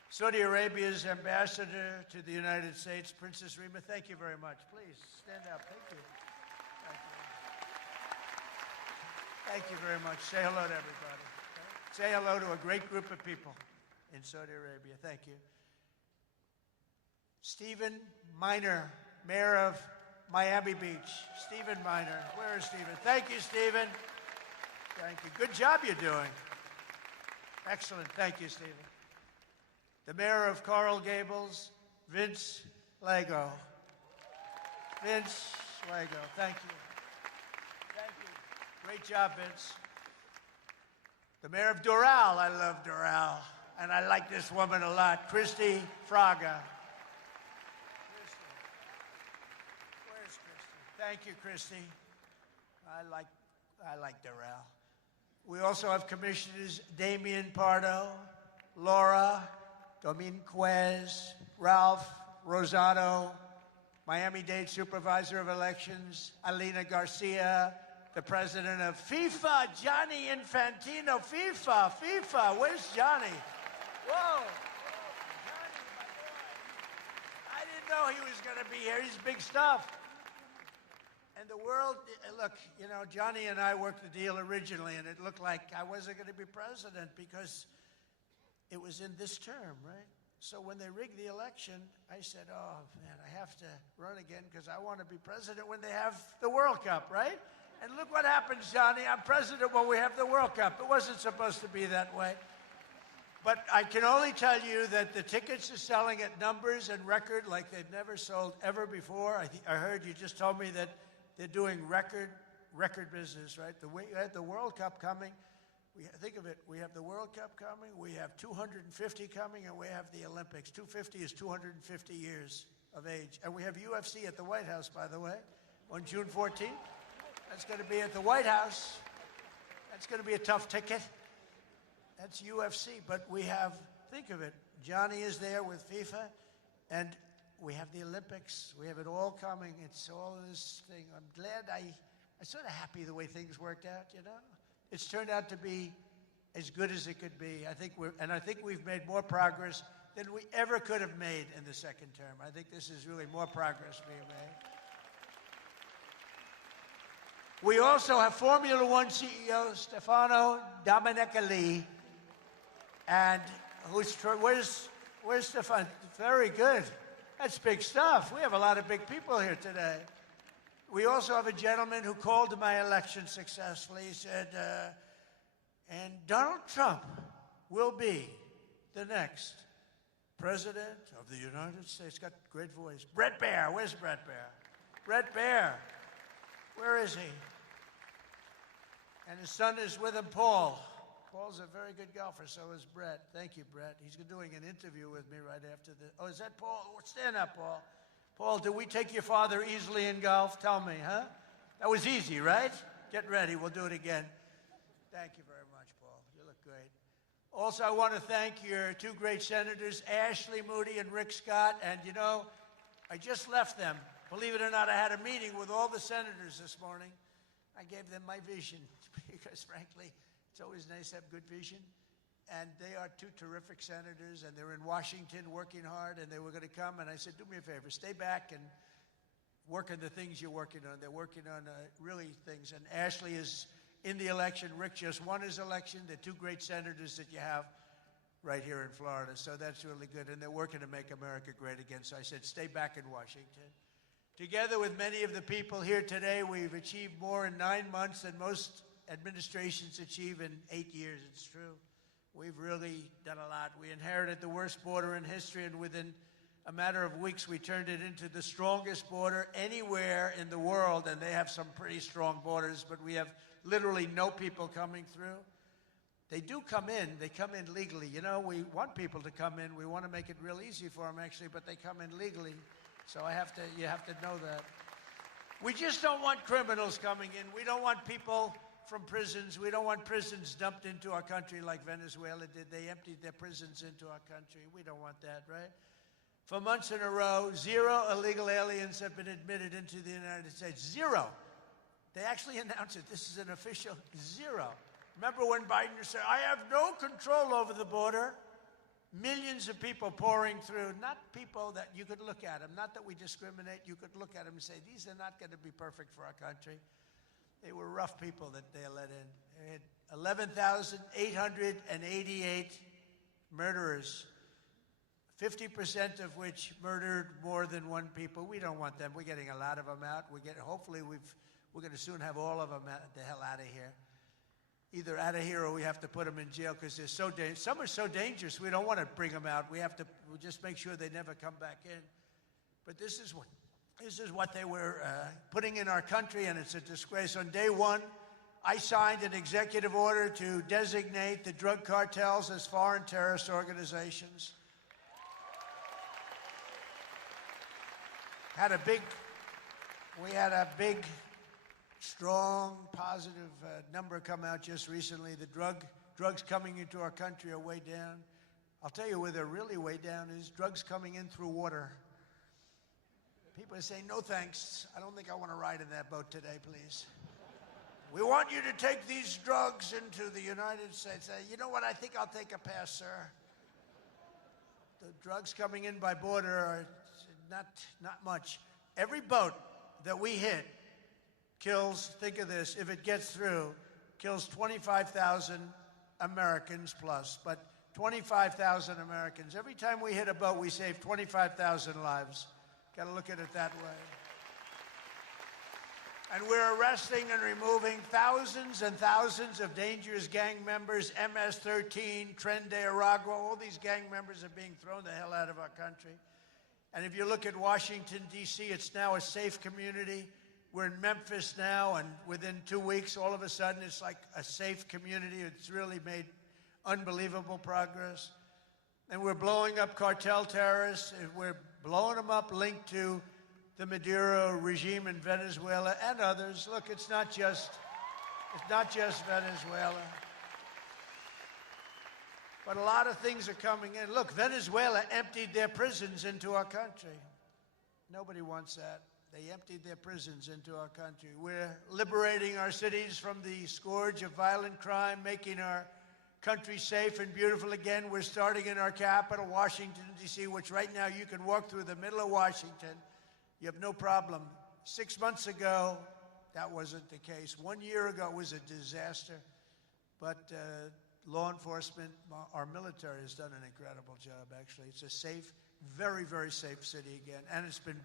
Saudi Arabia's ambassador to the United States, Princess Rima, thank you very much. Please, stand up. Thank you. Thank you very much. Say hello to everybody. Say hello to a great group of people in Saudi Arabia. Thank you. Stephen Miner, Mayor of Miami Beach. Stephen Miner. Where is Stephen? Thank you, Stephen. Thank you. Good job you're doing. Excellent. Thank you, Stephen. The Mayor of Coral Gables, Vince Lago. Vince Lago. Thank you. Great job, Vince. The Mayor of Doral, I love Doral, and I like this woman a lot, Christy Fraga. Christy. Where's Christy? Thank you, Christy. I like Doral. We also have Commissioners Damian Pardo, Laura Dominguez, Ralph Rosado, Miami-Dade Supervisor of Elections, Alina Garcia, the president of FIFA, Gianni Infantino. FIFA, where's Johnny? Whoa. Johnny, my boy. I didn't know he was going to be here. He's big stuff. And the world, look, you know, Johnny and I worked the deal originally, and it looked like I wasn't going to be president because it was in this term, right? So when they rigged the election, I said, oh, man, I have to run again because I want to be president when they have the World Cup, right? And look what happens, Johnny. I'm president when we have the World Cup. It wasn't supposed to be that way. But I can only tell you that the tickets are selling at numbers and record like they've never sold ever before. I heard you just told me that they're doing record business, right? We had the World Cup coming. Think of it. We have the World Cup coming. We have 250 coming, and we have the Olympics. 250 is 250 years of age. And we have UFC at the White House, by the way, on June 14th. That's going to be at the White House. That's going to be a tough ticket. That's UFC. But we have, think of it, Johnny is there with FIFA, and we have the Olympics. We have it all coming. It's all this thing. I'm glad I'm sort of happy the way things worked out, you know? It's turned out to be as good as it could be. I think we've made more progress than we ever could have made in the second term. I think this is really more progress being made. We also have Formula One CEO Stefano Domenicali, and where's Stefano? Very good. That's big stuff. We have a lot of big people here today. We also have a gentleman who called my election successfully. He said, and Donald Trump will be the next president of the United States. Got a great voice. Brett Baer. Where's Brett Baer? Brett Baer. Where is he? And his son is with him, Paul. Paul's a very good golfer, so is Brett. Thank you, Brett. He's doing an interview with me right after the... Oh, is that Paul? Oh, stand up, Paul. Paul, did we take your father easily in golf? Tell me, huh? That was easy, right? Get ready. We'll do it again. Thank you very much, Paul. You look great. Also, I want to thank your two great senators, Ashley Moody and Rick Scott. And, you know, I just left them. Believe it or not, I had a meeting with all the senators this morning. I gave them my vision because, frankly, it's always nice to have good vision. And they are two terrific senators, and they're in Washington working hard, and they were going to come. And I said, do me a favor, stay back and work on the things you're working on. They're working on really things. And Ashley is in the election. Rick just won his election. They're two great senators that you have right here in Florida. So that's really good. And they're working to make America great again. So I said, stay back in Washington. Together with many of the people here today, we've achieved more in 9 months than most administrations achieve in 8 years. It's true. We've really done a lot. We inherited the worst border in history, and within a matter of weeks, we turned it into the strongest border anywhere in the world, and they have some pretty strong borders, but we have literally no people coming through. They do come in. They come in legally. You know, we want people to come in. We want to make it real easy for them, actually, but they come in legally. So you have to know that. We just don't want criminals coming in. We don't want people from prisons. We don't want prisons dumped into our country like Venezuela did. They emptied their prisons into our country. We don't want that, right? For months in a row, 0 illegal aliens have been admitted into the United States. 0. They actually announced it. This is an official 0. Remember when Biden said, I have no control over the border? Millions of people pouring through, not people that you could look at them, not that we discriminate. You could look at them and say, these are not going to be perfect for our country. They were rough people that they let in. They had 11,888 murderers, 50% of which murdered more than one people. We don't want them. We're getting a lot of them out. Hopefully we're going to soon have all of them the hell out of here. Either out of here or we have to put them in jail because they're so dangerous. Some are so dangerous we don't want to bring them out. We'll just make sure they never come back in. But this is what they were putting in our country, and it's a disgrace. On day one, I signed an executive order to designate the drug cartels as foreign terrorist organizations. We had a big, strong, positive number come out just recently. The drugs coming into our country are way down. I'll tell you where they're really way down is drugs coming in through water. People are saying, no thanks. I don't think I want to ride in that boat today, please. We want you to take these drugs into the United States. You know what? I think I'll take a pass, sir. The drugs coming in by border are not much. Every boat that we hit kills, think of this, if it gets through, kills 25,000 Americans plus, but 25,000 Americans. Every time we hit a boat, we save 25,000 lives. Got to look at it that way. And we're arresting and removing thousands and thousands of dangerous gang members, MS-13, Tren de Aragua, all these gang members are being thrown the hell out of our country. And if you look at Washington, D.C., it's now a safe community. We're in Memphis now, and within 2 weeks, all of a sudden, it's like a safe community. It's really made unbelievable progress. And we're blowing up cartel terrorists. We're blowing them up linked to the Maduro regime in Venezuela and others. Look, it's not just Venezuela. But a lot of things are coming in. Look, Venezuela emptied their prisons into our country. Nobody wants that. They emptied their prisons into our country. We're liberating our cities from the scourge of violent crime, making our country safe and beautiful again. We're starting in our capital, Washington, D.C., which right now you can walk through the middle of Washington. You have no problem. 6 months ago, that wasn't the case. 1 year ago, it was a disaster. But law enforcement, our military has done an incredible job, actually. It's a safe, very, very safe city again. And it's been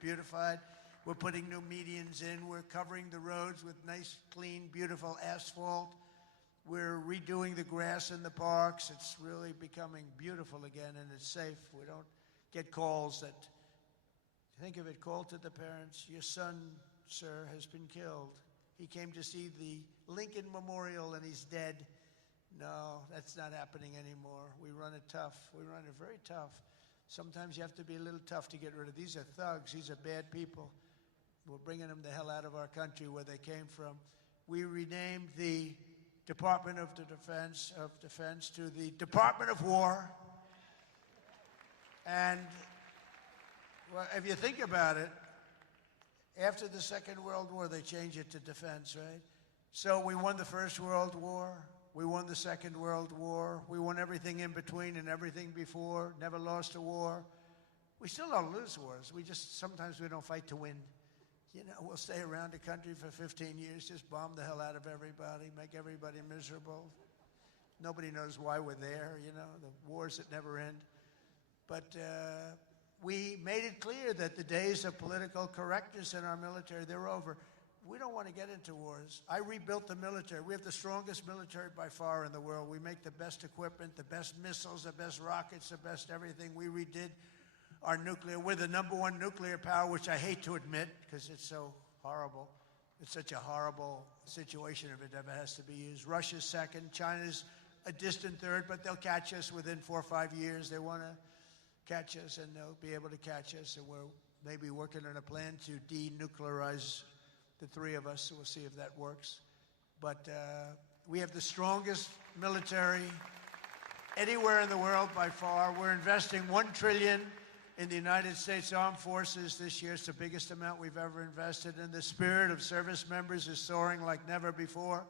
beautified. We're putting new medians in. We're covering the roads with nice, clean, beautiful asphalt. We're redoing the grass in the parks. It's really becoming beautiful again, and it's safe. We don't get calls that, think of it, call to the parents, your son, sir, has been killed. He came to see the Lincoln Memorial, and he's dead. No, that's not happening anymore. We run it tough. We run it very tough. Sometimes you have to be a little tough to get rid of. These are thugs. These are bad people. We're bringing them the hell out of our country where they came from. We renamed the Department of Defense to the Department of War. And well, if you think about it, after the Second World War, they changed it to defense, right? So we won the First World War. We won the Second World War. We won everything in between and everything before. Never lost a war. We still don't lose wars. Sometimes we don't fight to win. You know, we'll stay around the country for 15 years, just bomb the hell out of everybody, make everybody miserable. Nobody knows why we're there, you know, the wars that never end. But we made it clear that the days of political correctness in our military, they're over. We don't want to get into wars. I rebuilt the military. We have the strongest military by far in the world. We make the best equipment, the best missiles, the best rockets, the best everything. We redid our nuclear. We're the #1 nuclear power, which I hate to admit because it's so horrible. It's such a horrible situation if it ever has to be used. Russia's second. China's a distant third, but they'll catch us within 4 or 5 years. They want to catch us, and they'll be able to catch us. And we're maybe working on a plan to denuclearize the three of us, so we'll see if that works. But we have the strongest military anywhere in the world by far. We're investing $1 trillion in the United States Armed Forces this year. It's the biggest amount we've ever invested, and the spirit of service members is soaring like never before.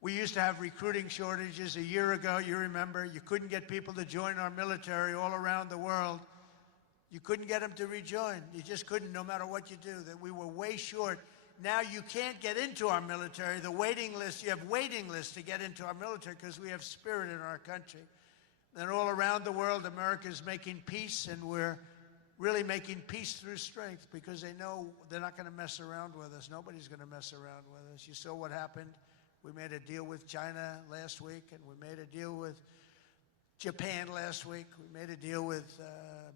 We used to have recruiting shortages a year ago. You remember, you couldn't get people to join our military all around the world. You couldn't get them to rejoin. You just couldn't, no matter what you do. That we were way short. Now you can't get into our military. The waiting list, you have waiting lists to get into our military because we have spirit in our country. And all around the world, America is making peace, and we're really making peace through strength because they know they're not going to mess around with us. Nobody's going to mess around with us. You saw what happened. We made a deal with China last week, and we made a deal with Japan last week. We made a deal with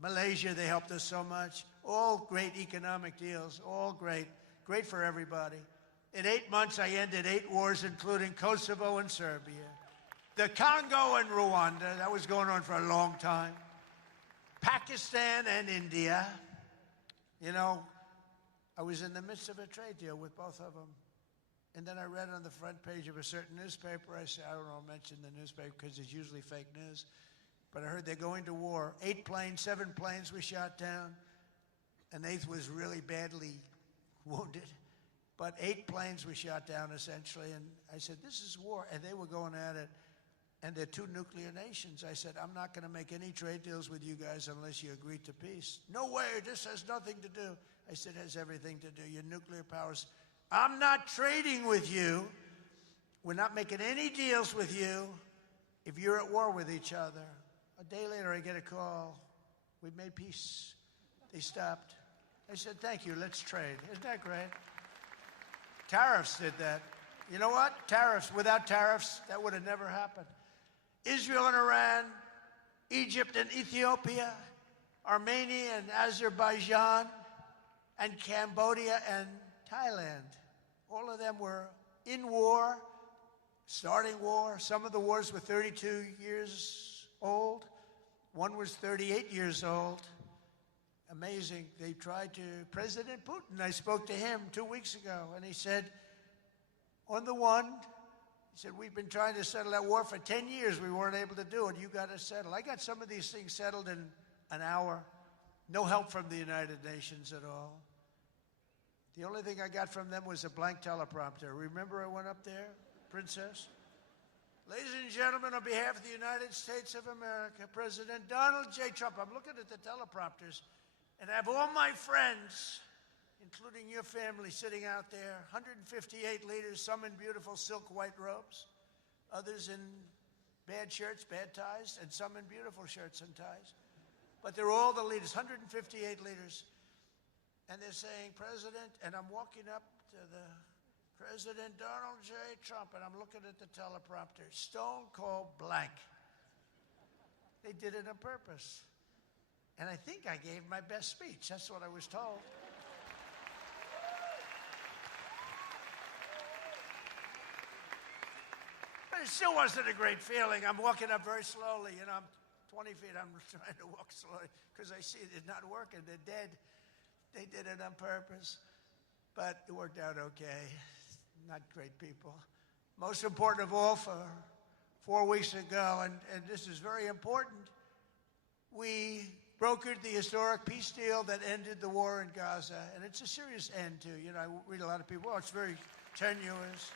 Malaysia. They helped us so much. All great economic deals, all great. Great for everybody. In 8 months, I ended 8 wars, including Kosovo and Serbia. The Congo and Rwanda, that was going on for a long time. Pakistan and India. You know, I was in the midst of a trade deal with both of them. And then I read on the front page of a certain newspaper, I said, I don't know, mention the newspaper because it's usually fake news. But I heard they're going to war. 7 planes were shot down. An 8th was really badly wounded. But 8 planes were shot down, essentially. And I said, this is war. And they were going at it. And they're 2 nuclear nations. I said, I'm not going to make any trade deals with you guys unless you agree to peace. No way, this has nothing to do. I said, it has everything to do. Your nuclear powers. I'm not trading with you. We're not making any deals with you if you're at war with each other. A day later, I get a call. We've made peace. They stopped. I said, thank you, let's trade. Isn't that great? Tariffs did that. You know what? Tariffs. Without tariffs, that would have never happened. Israel and Iran, Egypt and Ethiopia, Armenia and Azerbaijan, and Cambodia and Thailand. All of them were in war, starting war. Some of the wars were 32 years old. One was 38 years old. Amazing. They tried to, President Putin, I spoke to him 2 weeks ago, and he said, on the one, he said, we've been trying to settle that war for 10 years. We weren't able to do it. You got to settle. I got some of these things settled in an hour. No help from the United Nations at all. The only thing I got from them was a blank teleprompter. Remember I went up there, Princess? Ladies and gentlemen, on behalf of the United States of America, President Donald J. Trump, I'm looking at the teleprompters, and I have all my friends, including your family, sitting out there, 158 leaders, some in beautiful silk white robes, others in bad shirts, bad ties, and some in beautiful shirts and ties. But they're all the leaders, 158 leaders. And they're saying, President, and I'm walking up to the President Donald J. Trump, and I'm looking at the teleprompter, stone cold blank. They did it on purpose. And I think I gave my best speech. That's what I was told. But it still wasn't a great feeling. I'm walking up very slowly. You know, I'm 20 feet. I'm trying to walk slowly because I see it's not working. They're dead. They did it on purpose. But it worked out okay. Not great people. Most important of all, for 4 weeks ago, and this is very important, we brokered the historic peace deal that ended the war in Gaza. And it's a serious end, too. You know, I read a lot of people, oh, it's very tenuous.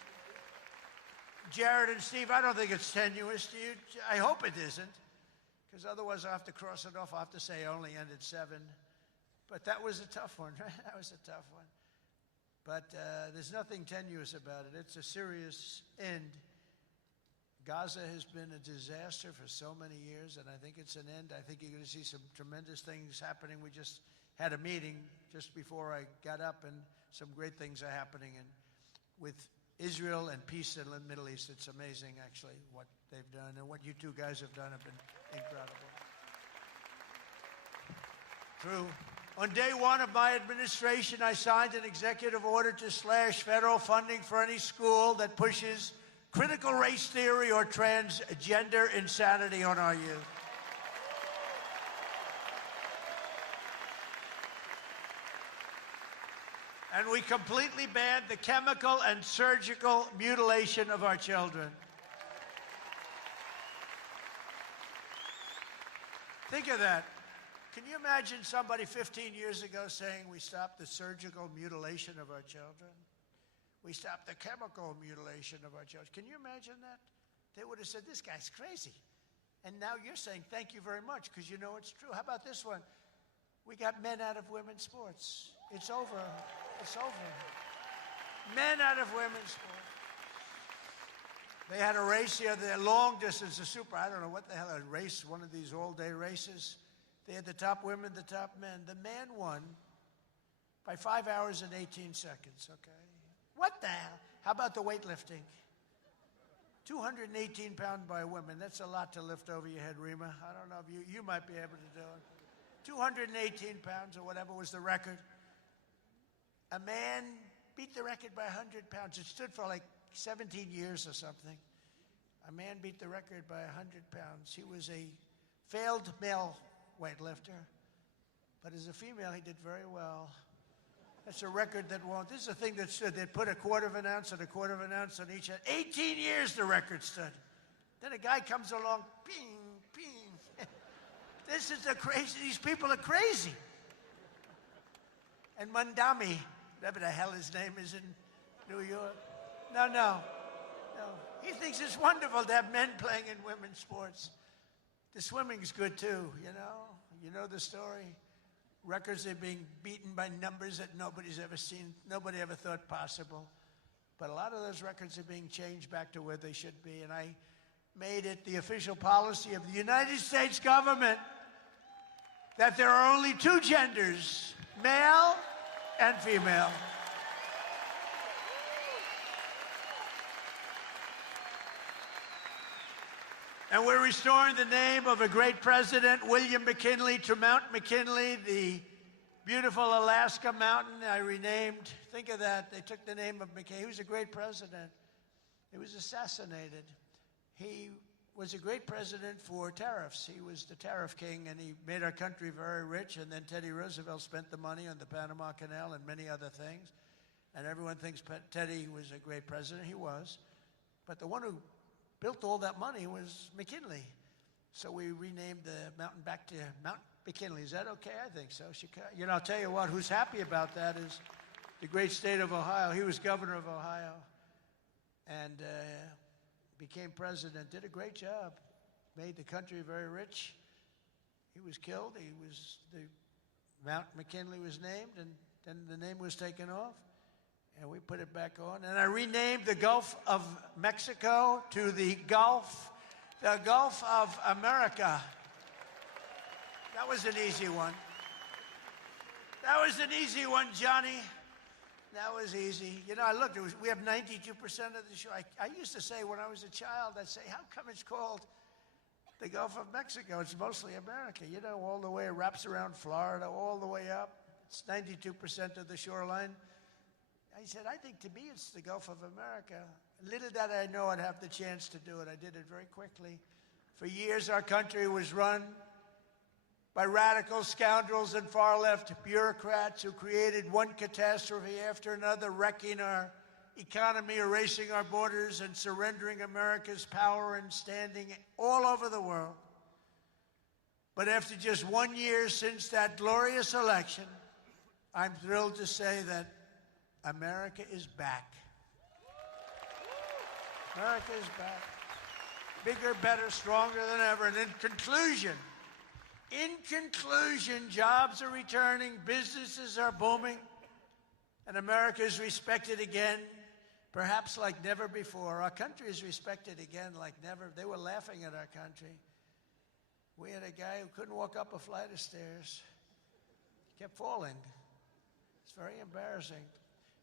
Jared and Steve, I don't think it's tenuous to you. I hope it isn't, because otherwise I'll have to cross it off. I'll have to say I only ended 7. But that was a tough one, right? That was a tough one. But there's nothing tenuous about it. It's a serious end. Gaza has been a disaster for so many years, and I think it's an end. I think you're going to see some tremendous things happening. We just had a meeting just before I got up, and some great things are happening. And with Israel and peace in the Middle East, it's amazing, actually, what they've done. And what you two guys have done have been incredible. True. On day 1 of my administration, I signed an executive order to slash federal funding for any school that pushes critical race theory or transgender insanity on our youth. And we completely banned the chemical and surgical mutilation of our children. Think of that. Can you imagine somebody 15 years ago saying we stopped the surgical mutilation of our children? We stopped the chemical mutilation of our children. Can you imagine that? They would have said, this guy's crazy. And now you're saying, thank you very much, because you know it's true. How about this one? We got men out of women's sports. It's over. It's over. Men out of women's sports. They had a race here, the long distance, I don't know what the hell, a race, one of these all-day races. They had the top women, the top men. The man won by 5 hours and 18 seconds, okay? What the hell? How about the weightlifting? 218 pounds by women. That's a lot to lift over your head, Rima. I don't know if you might be able to do it. 218 pounds or whatever was the record. A man beat the record by 100 pounds. It stood for like 17 years or something. A man beat the record by 100 pounds. He was a failed male weightlifter, but as a female, he did very well. That's a record that won't. This is a thing that stood. They'd put a quarter of an ounce and a quarter of an ounce on each head. 18 years the record stood. Then a guy comes along, ping, ping. This is these people are crazy. And Mandami, whatever the hell his name is in New York. No. He thinks it's wonderful to have men playing in women's sports. The swimming's good too, you know. You know the story. Records are being beaten by numbers that nobody's ever seen, nobody ever thought possible. But a lot of those records are being changed back to where they should be. And I made it the official policy of the United States government that there are only 2 genders, male and female. And we're restoring the name of a great president, William McKinley, to Mount McKinley, the beautiful Alaska mountain I renamed. Think of that. They took the name of McKinley. He was a great president. He was assassinated. He was a great president for tariffs. He was the tariff king, and he made our country very rich. And then Teddy Roosevelt spent the money on the Panama Canal and many other things. And everyone thinks Teddy was a great president. He was. But the one who built all that money was McKinley. So we renamed the mountain back to Mount McKinley. Is that okay? I think so. You know, I'll tell you what, who's happy about that is the great state of Ohio. He was governor of Ohio and became president, did a great job, made the country very rich. He was killed. Mount McKinley was named, and then the name was taken off. And we put it back on. And I renamed the Gulf of Mexico to the Gulf of America. That was an easy one. That was an easy one, Johnny. That was easy. You know, I looked, we have 92% of the shore. I used to say when I was a child, I'd say, how come it's called the Gulf of Mexico? It's mostly America. You know, all the way, it wraps around Florida, all the way up. It's 92% of the shoreline. I said, I think to me it's the Gulf of America. Little did I know I'd have the chance to do it. I did it very quickly. For years, our country was run by radical scoundrels and far-left bureaucrats who created one catastrophe after another, wrecking our economy, erasing our borders, and surrendering America's power and standing all over the world. But after just 1 year since that glorious election, I'm thrilled to say that America is back. America is back. Bigger, better, stronger than ever. And in conclusion, jobs are returning, businesses are booming, and America is respected again, perhaps like never before. Our country is respected again like never. They were laughing at our country. We had a guy who couldn't walk up a flight of stairs. He kept falling. It's very embarrassing.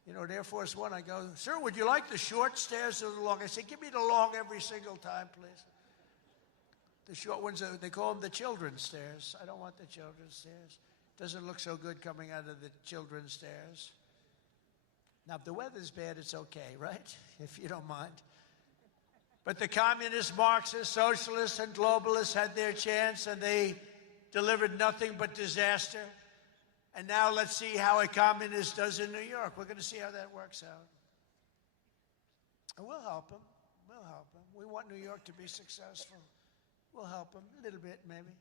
You know, at Air Force One, I go, "Sir, would you like the short stairs or the long?" I say, "Give me the long every single time, please." The short ones, they call them the children's stairs. I don't want the children's stairs. Doesn't look so good coming out of the children's stairs. Now, if the weather's bad, it's okay, right? If you don't mind. But the communists, Marxists, socialists, and globalists had their chance, and they delivered nothing but disaster. And now let's see how a communist does in New York. We're going to see how that works out. And we'll help them. We'll help them. We want New York to be successful. We'll help them a little bit, maybe.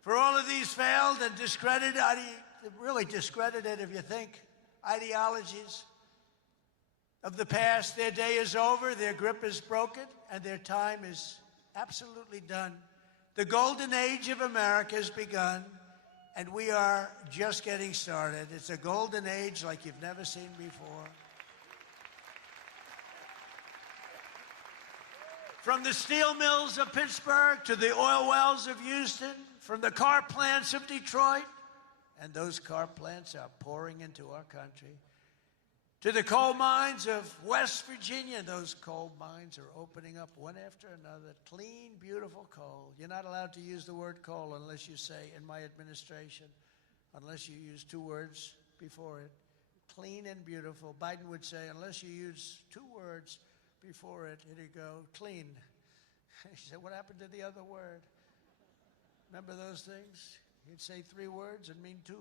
For all of these failed and discredited, really discredited if you think, ideologies of the past, their day is over, their grip is broken, and their time is absolutely done. The golden age of America has begun, and we are just getting started. It's a golden age like you've never seen before. From the steel mills of Pittsburgh to the oil wells of Houston, from the car plants of Detroit, and those car plants are pouring into our country, to the coal mines of West Virginia. Those coal mines are opening up one after another. Clean, beautiful coal. You're not allowed to use the word coal unless you say, in my administration, unless you use 2 words before it. Clean and beautiful. Biden would say, unless you use 2 words before it, here you go, clean. He said, what happened to the other word? Remember those things? He'd say 3 words and mean 2.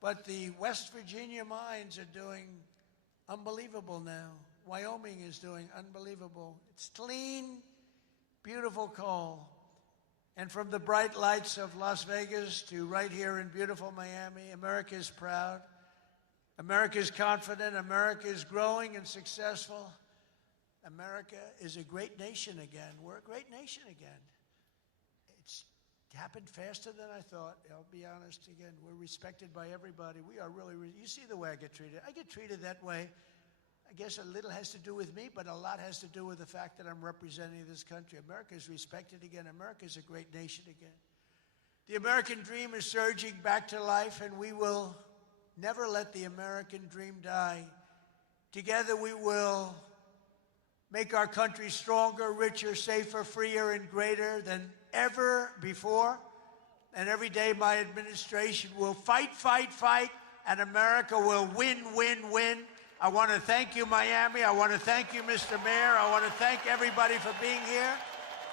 But the West Virginia mines are doing unbelievable now. Wyoming is doing unbelievable. It's clean, beautiful coal. And from the bright lights of Las Vegas to right here in beautiful Miami, America is proud. America is confident. America is growing and successful. America is a great nation again. We're a great nation again. It's happened faster than I thought. I'll be honest again. We're respected by everybody. We are really, you see the way I get treated. I get treated that way. I guess a little has to do with me, but a lot has to do with the fact that I'm representing this country. America is respected again. America is a great nation again. The American dream is surging back to life, and we will never let the American dream die. Together we will make our country stronger, richer, safer, freer, and greater than ever before. And every day my administration will fight, fight, fight, and America will win, win, win. I want to thank you, Miami. I want to thank you, Mr. Mayor. I want to thank everybody for being here.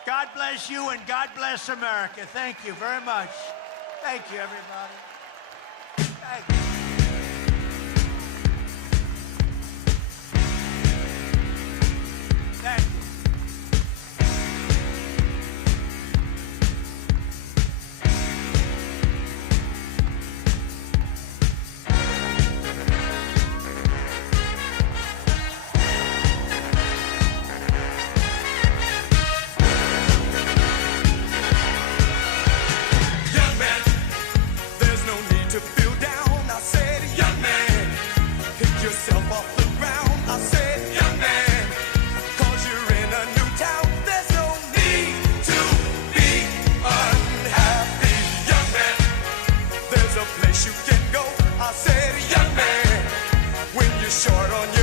God bless you, and God bless America. Thank you very much. Thank you, everybody. Thank you. Thank you. You can go, I said, young man, when you're short on your